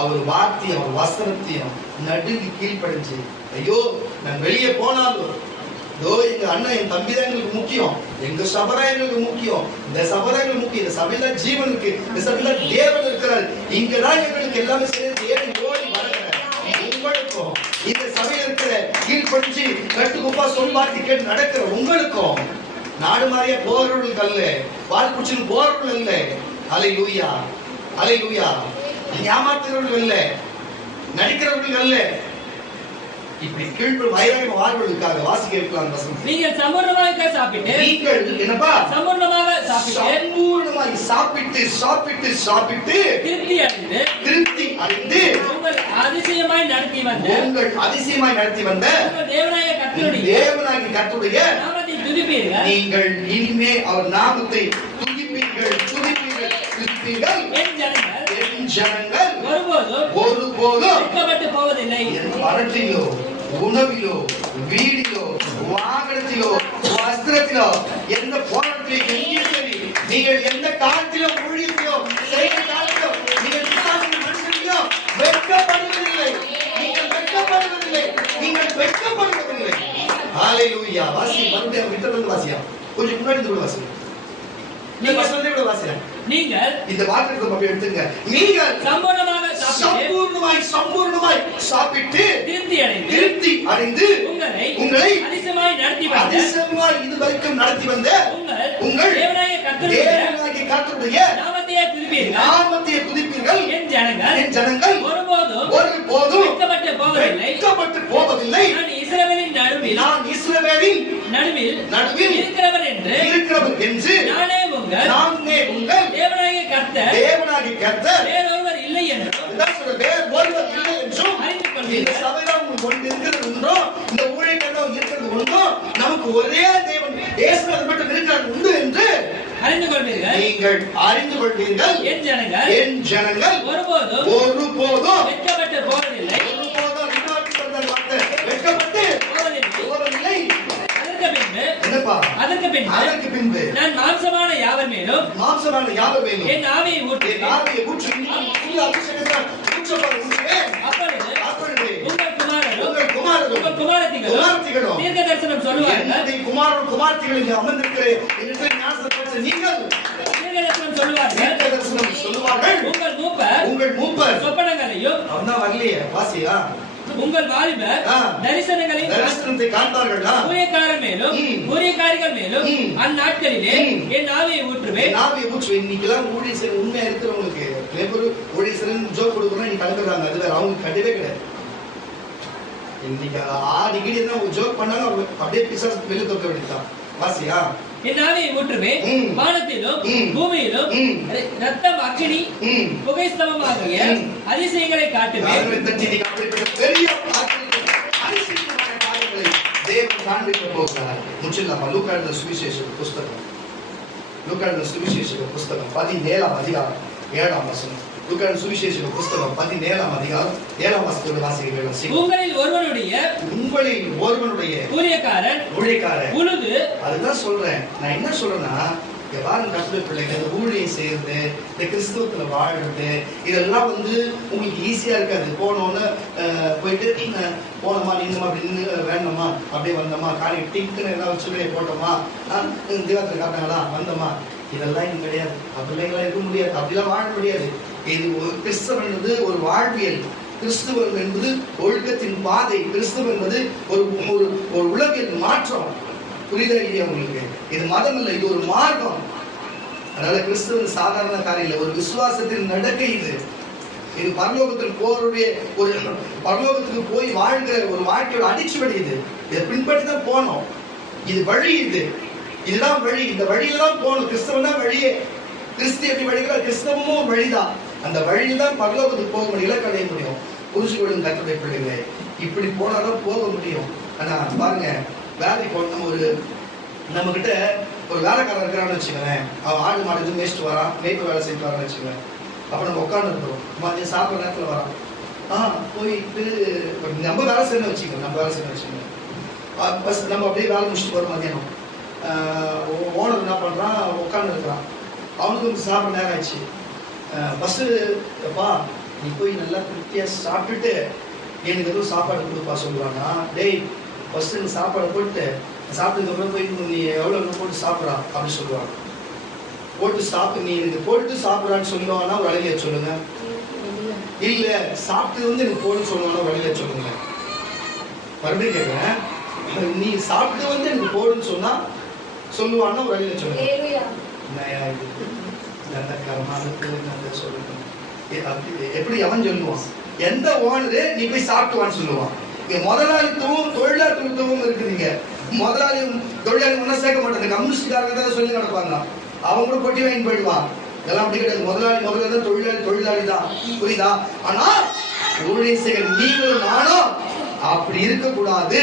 அவர் வார்த்தையும் அவர் வசனத்தையும் நடுங்கி கீழ்ப்படிஞ்சு, ஐயோ நான் வெளியே போனாலும் எங்க அண்ணன் என் தம்பி தான் எங்களுக்கு முக்கியம், எங்க சபை எங்களுக்கு முக்கியம், இந்த சபை எங்களுக்கு முக்கியம், இந்த சபையில ஜீவன் இருக்கு, இந்த சபையில தேவன் இருக்கிறார், இங்கதான் எங்களுக்கு எல்லாமே சேர்ந்து தேவன் ஓடி வளர்க்கிறார். உங்களுக்கும் இந்த சபையில இருக்கிற கீழ்ப்படிஞ்சு கட்டுக்குப்பா சொல் வார்த்தை கேட்டு நடக்கிற உங்களுக்கும் நாடு மாறிய போறவர்களுக்கு அல்ல, வால் குடிச்சு போறவர்கள் அல்ல. அல்லேலூயா. அல்லேலூயா. ஏமாத்துறவர்கள் அல்ல, நடிக்கிறவர்கள் அல்ல. இப்படி கீழ்ப்பு வைராகியம் வாழ்வதற்காக வாசிக்க இருக்கலாம் வசனம். நீங்கள் சம்பூர்ணமாக சாப்பிட்டு, நீங்கள் என்னப்பா சம்பூர்ணமாக சாப்பிட்டு சாப்பிட்டு திருப்தி அடைந்து உங்கள் அதிசயமாய் நடத்தி வந்த தேவனாகிய கர்த்தருடைய நாமத்தை துதிப்பீர்கள். நீங்கள் இனிமே அவர் நாமத்தை துதிப்பீர்கள். என் ஜனங்கள் ஒருபோதும் வெட்கப்பட்டு போவதில்லை. வரட்டிலோ, உணவிலோ, வீடிலோ, வாகனத்திலோ, வஸ்திரத்திலோ, எந்த போராட்டத்திலோ, எங்கேயும் சரி, நீங்கள் எந்த காலத்திலோ ஊழியத்திலோ செய்கிற காலத்திலோ நீங்கள் மனுஷனிலோ வெட்கப்படுவதில்லை. நீங்கள் வெட்கப்படுவதில்லை. நீங்கள் வெட்கப்படுவதில்லை. ஹல்லேலூயா. வாசி மறுபடியும் விட்டு வாசியா. கொஞ்சம் முன்னாடி இருந்து வாசி. இந்த வசனத்தை விட வாசியா. நீங்கள் இந்த வார்த்தைகளை அப்படியே எடுத்துங்க. நீங்கள் சம்பூர்ணமாய் சாப்பிட்டு திருப்தி அடைந்து உங்களை அதிசயமாய் இதுவரைக்கும் நடத்தி வந்த உங்கள் தேவனாகிய கர்த்தருடைய நாமத்தை துதிப்பீர்கள். என் ஜனங்கள் ஒருபோதும் வெட்கப்பட்டு போவதில்லை. நான் இஸ்ரவேலின் நடுவில் இருக்கிறவர் என்று நானே உங்கள் தேவனாகிய கர்த்தர் வேறொருவர் இல்லை என்றும் இந்த சபையில ஒன்று இருக்கிறது ஒன்றோ, இந்த ஊழியர்கள் இருக்கிறது ஒன்றோ, நமக்கு ஒரே தேவன் இயேசுவில் மட்டும் இருக்கிறது உண்டு என்று அறிந்து கொள்வீர்கள். நீங்கள் அறிந்து கொள்வீர்கள். என் ஜனங்கள் ஒருபோதும் வெட்கப்பட்டு போவதில்லை. வெட்கப்பட்டு போவதில்லை. அதற்கு பின்பு நான் மாம்சமான யாவர் மேலும் என் ஆவியை ஊற்றி உங்கள் குமாரத்திகளும் தீர்க்க தரிசனம் சொல்லுவார்கள். குமாரத்திகள் அமர்ந்திருக்கிற நீங்கள் தீர்க்க தரிசனம் சொல்லுவார்கள். உங்கள் மூப்பர் சொப்பனங்களையும் வரலையே வாசியா. உங்கள் வாலிபர் தரிசனத்தை காண்பார்கள். ஊழியக்காரர்கள் மேலும் அந்நாட்களிலே என் ஆவியை ஊற்றுவேன். இன்னைக்கெல்லாம் ஊழியர் செய்ய உண்மையா இருக்கிறவங்களுக்கு ஊழியர் ஜோக் கொடுக்கணும், நீ கலந்துறாங்க. அது வேற, அவங்க கண்டிப்பே கிடையாது. இன்னைக்கு ஆடிக்கிட்டு ஒரு ஜோக் பண்ணாங்க, அப்படியே பிசாசு வெளியே தொக்க வேண்டியதான். வாசியா. என் ஆவியை ஊற்றுவேன், வானத்திலும் பூமியிலும் ரத்தம், அக்கினி, புகை ஸ்தம்பமாகிய அதிசயங்களை காட்டுவேன். பெரிய தேவன் காண்பிக்க போகிறார். முற்றிலுமா லூக்கா எழுதின சுவிசேஷ புஸ்தகம், லூக்கா எழுதின சுவிசேஷ புஸ்தகம் 17ஆம் அதிகாரம் 7ஆம் வசனம். லூக்கா எழுதின சுவிசேஷ புஸ்தகம் 17ஆம் அதிகாரம் 7ஆம் வசனத்தை வாசிக்கிறேன். உங்களில் ஒருவனுடைய ஊழியக்காரன் உழுது. அதுதான் சொல்றேன். நான் என்ன சொல்றேன்னா, பாருங்க கர்த்தருடைய பிள்ளைகள் ஊழியம் செய்யறது, இந்த கிறிஸ்துவத்துல வாழ்றது, இதெல்லாம் உங்களுக்கு ஈஸியா இருக்காது. போனோன்னு போயிட்டு போனோமா, நின்னுமா, அப்படி நின்று வேணுமா, அப்படியே வந்தோமா, காலை டிக்குன்னு எல்லாம் வச்சு போட்டோமா, தேவத்துல காட்டாங்களா, வந்தோமா, இதெல்லாம் இங்க கிடையாது. அப்படிலாம் இருக்க முடியாது, அப்படிலாம் வாழ முடியாது. இது ஒரு கிறிஸ்தவம் என்பது ஒரு வாழ்வியல். கிறிஸ்துவம் என்பது ஒழுக்கத்தின் பாதை. கிறிஸ்துவம் என்பது ஒரு ஒரு உலகின் மாற்றம். புரியுதா இல்லையா உங்களுக்கு? இது மதம் இல்லை, இது ஒரு மார்க்கம். அதனால கிறிஸ்துவன் சாதாரண காரியம் இல்லை, ஒரு விசுவாசத்தின் நடக்கை. இது பரலோகத்தில் போருடைய ஒரு பரலோகத்துக்கு போய் வாழ்கிற ஒரு வாழ்க்கையோட அடிச்சுவடி. இதை பின்பற்றி தான் போனோம். இது வழி. இதுதான் வழி. இந்த வழியில தான் போகணும். கிறிஸ்தவன் தான் வழியே. கிறிஸ்து எப்படி வழிகள், கிறிஸ்தவமும் வழிதான். அந்த வழியில தான் பரலோகத்துக்கு போக முடியும், இலக்கு அடைய முடியும். புரிஞ்சுக்கொள்ளுங்க கர்த்தருடைய பிள்ளைங்க, இப்படி போனாதான் போக முடியும். ஆனா பாருங்க, வேலைக்கு போனோம், நம்ம கிட்ட ஒரு வேலைக்காரன் இருக்கிறான்னு வச்சுக்கோங்களேன். அவன் ஆடு மாடு மேய்ச்சிட்டு வரான், மேய்ப்பு வேலை செய்து வரான்னு வச்சுக்கோங்க. அப்ப நம்ம உட்காந்து இருக்கிறோம், மதியம் சாப்பிட்ற நேரத்துல வரான். போயிட்டு நம்ம வேலை செய்யணும் வச்சுக்கோங்க, நம்ம அப்படியே வேலை முடிச்சுட்டு வரோம். மதியானம் ஓனர் என்ன பண்றான், உட்காந்து இருக்கிறான். அவனுக்கு சாப்பிட நேரம் ஆயிடுச்சு. ஃபர்ஸ்ட் எப்பா நீ போய் நல்லா திருப்தியா சாப்பிட்டுட்டு எனக்கு எதுவும் சாப்பாடு கொடுப்பா சொல்லுவானா. டேய் ஃபர்ஸ்ட் நீ சாப்பாடு போட்டு சாப்பிட்டதுக்கு அப்புறம் போய் நீ எவ்வளவு போட்டு சாப்பிட்றா அப்படின்னு சொல்லுவாங்க. போட்டு சாப்பிட்டு நீ எனக்கு போட்டு சாப்பிட்றான்னு சொல்லுவானா ஒரு அழகிய சொல்லுங்க. இல்ல சாப்பிட்டு எனக்கு போட்டு சொல்லுவானா ஒரு அழகிய சொல்லுங்க. மறுபடியும் கேட்கிறேன், நீ சாப்பிட்டு எனக்கு போடுன்னு சொன்னா சொல்லுவானா ஒரு அழகிய சொல்லுங்க. எப்படி அவன் சொல்லுவான்? எந்த ஓனரு நீ போய் சாப்பிட்டுவான்னு சொல்லுவான். முதலாளித்துவம் தொழிலாளித்துவம் இருக்குதுங்க. முதலாளியும் தொழிலாளி ஒன்னா சேர்க்க மாட்டாங்க. கம்யூனிஸ்ட்காரங்க தான் சொல்லி நடப்பாங்க. அவங்க கூட பொட்டி வாங்கி போயிடுவான். இதெல்லாம் அப்படி கிடையாது. முதலாளி தான், தொழிலாளி தான். புரியுதா? ஆனா ஊழியம் செய்கிற நீங்களும் நானும் அப்படி இருக்கக்கூடாது.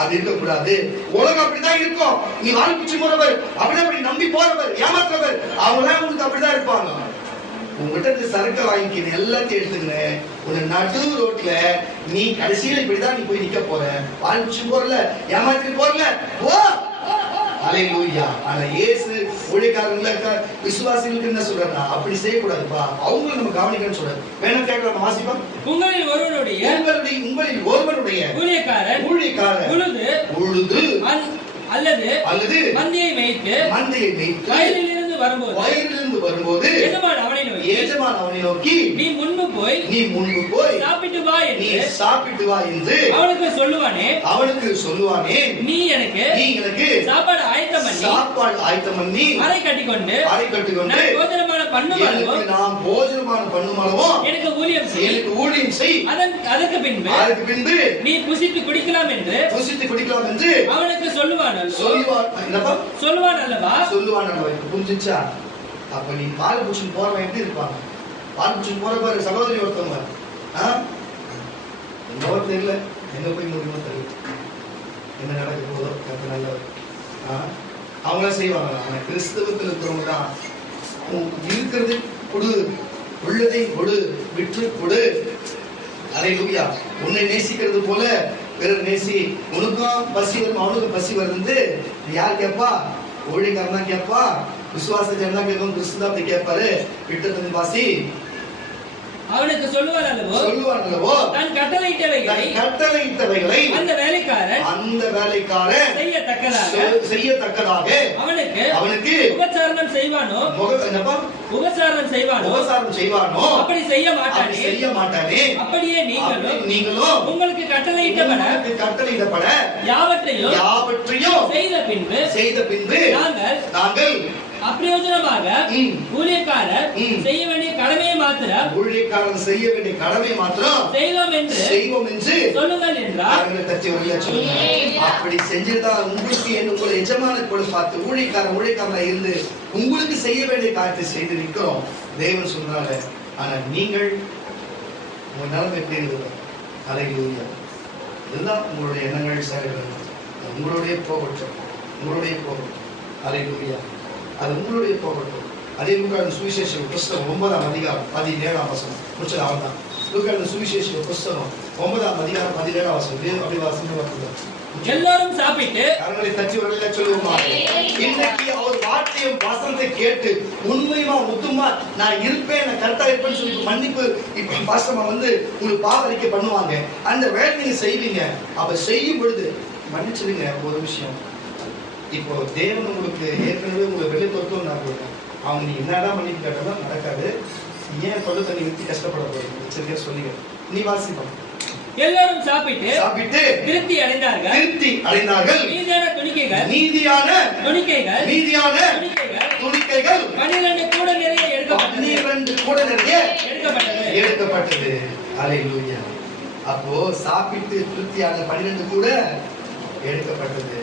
அது இருக்கக்கூடாது. உலகம் அப்படிதான் இருக்கும். நீ வாழ்க்கை போறவர், அப்படி நம்பி போறவர், ஏமாற்றவர், அவங்களாம் உங்களுக்கு அப்படிதான் இருப்பாங்க. உங்ககிட்ட சரக்கு வாங்கிக்க எல்லாத்தையும் எடுத்துக்கிறேன். ஒரு நடு ரோட்ல நீ கடைசியில இப்படிதான் நீ போய் நிக்க போற. வாழ்க்கை போறல, ஏமாத்திட்டு போறல, ஓ அல்லேலூயா. ஆனா இயேசு ஊழியக்காரங்களுக்கு விசுவாசிகளுக்கு என்ன சொல்றாருன்னா, அப்படி செய்யக்கூடாதுப்பா, அவங்களும் நம்ம கவனிக்கணும்னு சொல்றாரு. வேணும் கேட்கலாம், வாசிப்பா. உங்களில் ஒருவனுடைய ஊழியக்காரன் உழுது அல்லது மந்தையை மேய்த்து வயலிலிருந்து வரும்போது எஜமான் அவனை நோக்கி நீ முன்பு போய் சாப்பிட்டு வா என்று அவனுக்கு சொல்லுவானே. நீ எனக்கு சாப்பாடு ஆயத்தம் பண்ணி அறை கட்டிக்கொண்டு நாம் போஜனமான பண்ணுமானவும் எனக்கு ஊழியம் செய். அதற்கு பின்பு நீ புசித்து குடிக்கலாம் என்று அவனுக்கு சொல்லுவான் அல்லவா. புரிஞ்சுச்சா? அப்ப நீ பால் பூச்சின்னு போறவன் எப்படி இருப்பாங்க? பால் பூச்சின்னு போற பாரு சகோதரி ஒருத்தவங்க என்னவோ தெரியல, எங்க போய் முடியுமோ தெரியல, என்ன நடக்க போதோ நல்லவர் அவங்களாம் செய்வாங்க. ஆனா கிறிஸ்தவத்தில் இருக்கிறவங்க தான் இருக்கிறது கொடு, உள்ளதை கொடு, விற்று கொடு. அல்லேலூயா. உன்னை நேசிக்கிறது போல பிறர் நேசி. உனக்கும் பசி வரும், அவனுக்கும் பசி வருது. யார் கேட்பா? ஊழியக்காரன் தான் கேட்பா. விசுவாசத்தை என்ன கேட்கும்? கிறிஸ்து தான் அப்படி கேட்பாரு. விட்டத்தின் வாசி அவனுக்கு சொல்லுவான் அல்லவோ, தன் கட்டளையிட்டவைகளை அந்த வேலைக்காரன் செய்யத்தக்கதாக அவனுக்கு உபசாரம் செய்வானோ அப்படி செய்ய மாட்டானே. அப்படியே நீங்களும் உங்களுக்கு கட்டளையிடப்பட யாவற்றையும் செய்த பின்பு நாங்கள் அப்பிரயோஜனமாக ஊழியக்காரர் செய்ய வேண்டிய கடமையை மாத்திரம் செய்வோம் என்று சொல்லுங்கள் என்றார். அப்படி செஞ்சுதான் உங்களுக்கு உங்களை எஜமான கூட பார்த்து ஊழியக்காரனா இருந்து உங்களுக்கு செய்ய வேண்டிய காரியத்தை செய்து நிற்கிறோம். தேவன் சொன்னாங்க. ஆனா நீங்கள் உங்க நிலைமை எப்படி இருக்கிறோம்? அல்லேலூயா. இதுதான் உங்களுடைய எண்ணங்கள் செயல்கள் உங்களுடைய போகட்டும். அல்லேலூயா. அது உங்களுடைய போகட்டும். அதே லூக்காவின் சுவிசேஷ புஸ்தகம் 9ஆம் அதிகாரம் 17ஆம் வசனம். முடிச்சது அவன்தான். லூக்காவின் சுவிசேஷ புஸ்தகம் 9ஆம் அதிகாரம் 17ஆம் வசனம். அப்படி வாசிங்க. எல்லாரும் சாப்பிட்டு கரங்களை தட்டி வரல சொல்லுவோமா? இன்னைக்கு அவர் வார்த்தையும் வசனத்தை கேட்டு உண்மையுமா முத்துமா நான் இருப்பேன், நான் கரெக்டா இருப்பேன்னு சொல்லி மன்னிப்பு இப்ப பாசமா உங்களுக்கு பாவரிக்கை பண்ணுவாங்க. அந்த வேலை நீங்க செய்வீங்க. அப்ப செய்யும் பொழுது மன்னிச்சிருங்க. ஒரு விஷயம், இப்போ தேவன் உங்களுக்கு ஏற்கனவே உங்களை வெளியே தொட்டோம்னா அவங்க நீ என்னதான் மன்னிப்பு கேட்டாலும் நடக்காது. ஏன் தொலை தண்ணி ஊற்றி கஷ்டப்பட போறீங்க? சரியா சொல்லுங்க. நீ வாசிப்போம். எல்லாரும் சாப்பிட்டு திருப்தி அடைந்தார்கள். நீதியான துணிக்கைகள் 12 கூட நிறைய எடுக்கப்பட்டது. அல்லேலூயா. அப்போ சாப்பிட்டு திருப்தியான 12 கூட எடுக்கப்பட்டது.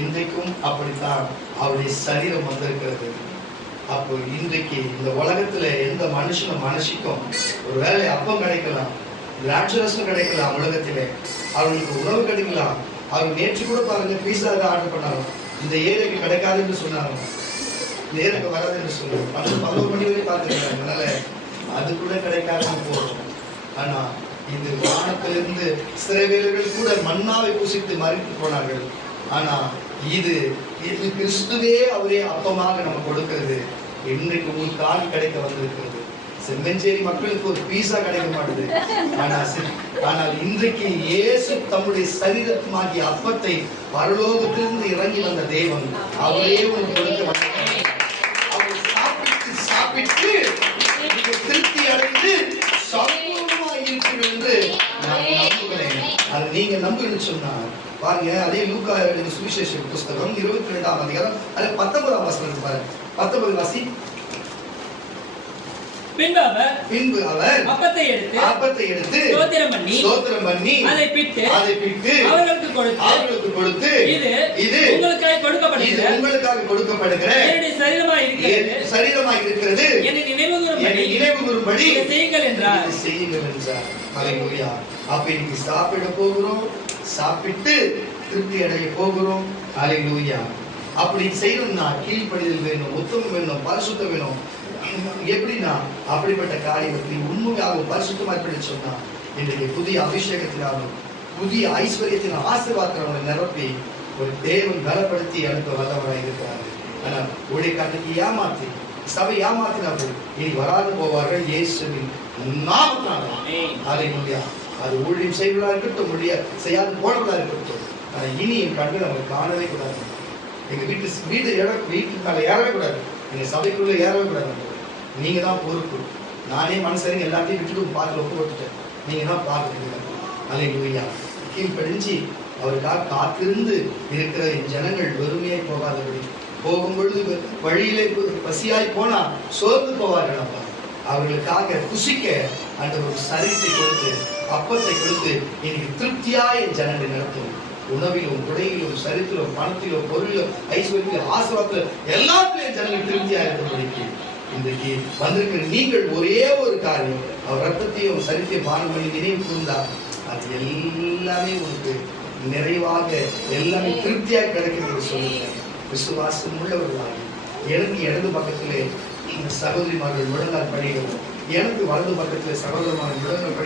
இன்றைக்கும் அப்படித்தான் அவருடைய சரீரம் வந்திருக்கிறது. அப்போ இன்றைக்கு இந்த உலகத்துல எந்த மனுஷிக்கும் ஒரு வேலை அப்பம் கிடைக்கலாம், திராட்சரசம் கிடைக்கலாம், உலகத்திலே அவர்களுக்கு உணவு கிடைக்கலாம். அவங்க நேற்று கூட பாருங்க பீஸா ஆர்டர் பண்ணாங்க. இந்த ஏரியாக்கு கிடைக்காது என்று சொன்னாங்க, இந்த ஏரியாக்கு வராது என்று சொன்னாங்க. 11 மணி வரை பார்த்துருக்காங்க. அதனால அது கூட கிடைக்காதுன்னு போறோம். ஆனா இந்த வானத்திலிருந்து சிறைவேலர்கள் கூட மன்னாவை பூசித்து மறித்து போனார்கள். ஆனா இது கிறிஸ்துவே அவரே அப்பமாக நம்ம கொடுக்கிறது. இன்றைக்கு உங்களுக்கு ஆள் கிடைக்க வந்திருக்கிறது. செம்மஞ்சேரி மக்களுக்கு ஒரு பீஸா கிடைக்க மாட்டேது. ஆனால் இன்றைக்கு இயேசு தம்முடைய சரீரமாகிய அப்பத்தை பரலோகத்திலிருந்து இறங்கி வந்த தேவன் அவரே உங்களுக்கு கொடுக்க வந்தார். அவர் சாப்பிட்டு திருப்தி அடைந்து சம்பூர்ணமாக இருக்கிறது என்று நான் நம்புகிறேன். அது நீங்க நம்புன்னு சொன்னா பாருங்க. அதே லூக்கா சுவிசேஷ புஸ்தகம் 22ஆம் அதிகாரம் 19ஆம் வசனம் பாருங்க. 19 வாசி. பின்பு அவர் அப்பத்தை எடுத்து ஸ்தோத்திரம் பண்ணி அதை பிட்டு அவர்களுக்கு கொடுத்து இது உங்களுக்காக கொடுக்கப்படுகிற என்னுடைய சரீரமாய் இருக்கிறது, என்னை நினைவுகூரும்படி செய்யுங்கள் என்றார். அல்லேலூயா. அப்ப இன்னைக்கு சாப்பிட போகிறோம், சாப்பிட்டு திருப்தி அடைய போகிறோம். அல்லேலூயா. அப்படி செய்யணும்னா கீழ்ப்படிதல் வேணும், உத்தமம் வேணும், பரிசுத்தம் வேணும். எப்படின்னா அப்படிப்பட்ட காரியத்தை உண்மையாக பரிசுத்தமா எப்படி சொன்னா இன்றைக்கு புதிய அபிஷேகத்தினாலும் புதிய ஐஸ்வர்யத்தின் ஆசீர்வாதங்களை நிரப்பி ஒரு தேவன் பலப்படுத்தி அனுப்ப வல்லவராக இருக்கிறார். ஆனால் ஊழியக்காரனுக்கு ஏமாற்றி சபை ஏமாற்றினார்கள். இனி வராது போவார்கள் இயேசுவின் நாமத்தினாலே. அல்லேலூயா. அது ஊழியம் செய்வதாக இருக்கட்டும், செய்யாது போனவர்களா இருக்கட்டும். ஆனால் இனி என் கண்கள் அவங்க காணவே கூடாது. எங்க வீட்டு மேல ஏறவே கூடாது. எங்க சபைக்குள்ள ஏறவே கூடாது. நீங்க தான் பொறுப்பு. நானே மனசரிங்க எல்லாத்தையும் விட்டுட்டு பார்த்து ஒப்பு போட்டுட்டேன். நீங்க தான் பார்த்துருக்கீங்க. அல்லேலூயா. கீழ்ப்படிஞ்சு அவருக்காக காத்திருந்து இருக்கிற என் ஜனங்கள் வெறுமையாய் போகாதபடி, போகும்பொழுது வழியிலே பசியாய் போனா சோர்ந்து போவார்கள். அப்பா அவர்களுக்காக குசிக்க அந்த ஒரு சரீரத்தை கொடுத்து அப்பத்தை கொடுத்து இன்னைக்கு திருப்தியா என் ஜனங்கள் நடத்தும். உணவிலும் உடையிலும் சரித்திலும் பணத்திலும் பொருளிலும் ஐஸ்வர்யத்திலும் ஆசீர்வாதத்திலும் எல்லாத்திலும் ஜனங்கள் திருப்தியா இருக்கிறபடிக்கு இன்றைக்கு வந்திருக்கிற நீங்கள் ஒரே ஒரு காரியம், அவர் ரத்தத்தையும் சரித்தையும் பானம் பண்ணி நினைவு கூர்ந்தார். அது எல்லாமே உங்களுக்கு நிறைவாக எல்லாமே திருப்தியாக கிடைக்கிறது சொல்லுங்க. விசுவாசம் உள்ளவர்களாக எனக்கு இடது பக்கத்திலே சகோதரிமார்கள் முழங்கால் படிகள், எனக்கு வலது பக்கத்திலே சகோதரமான முழங்கால்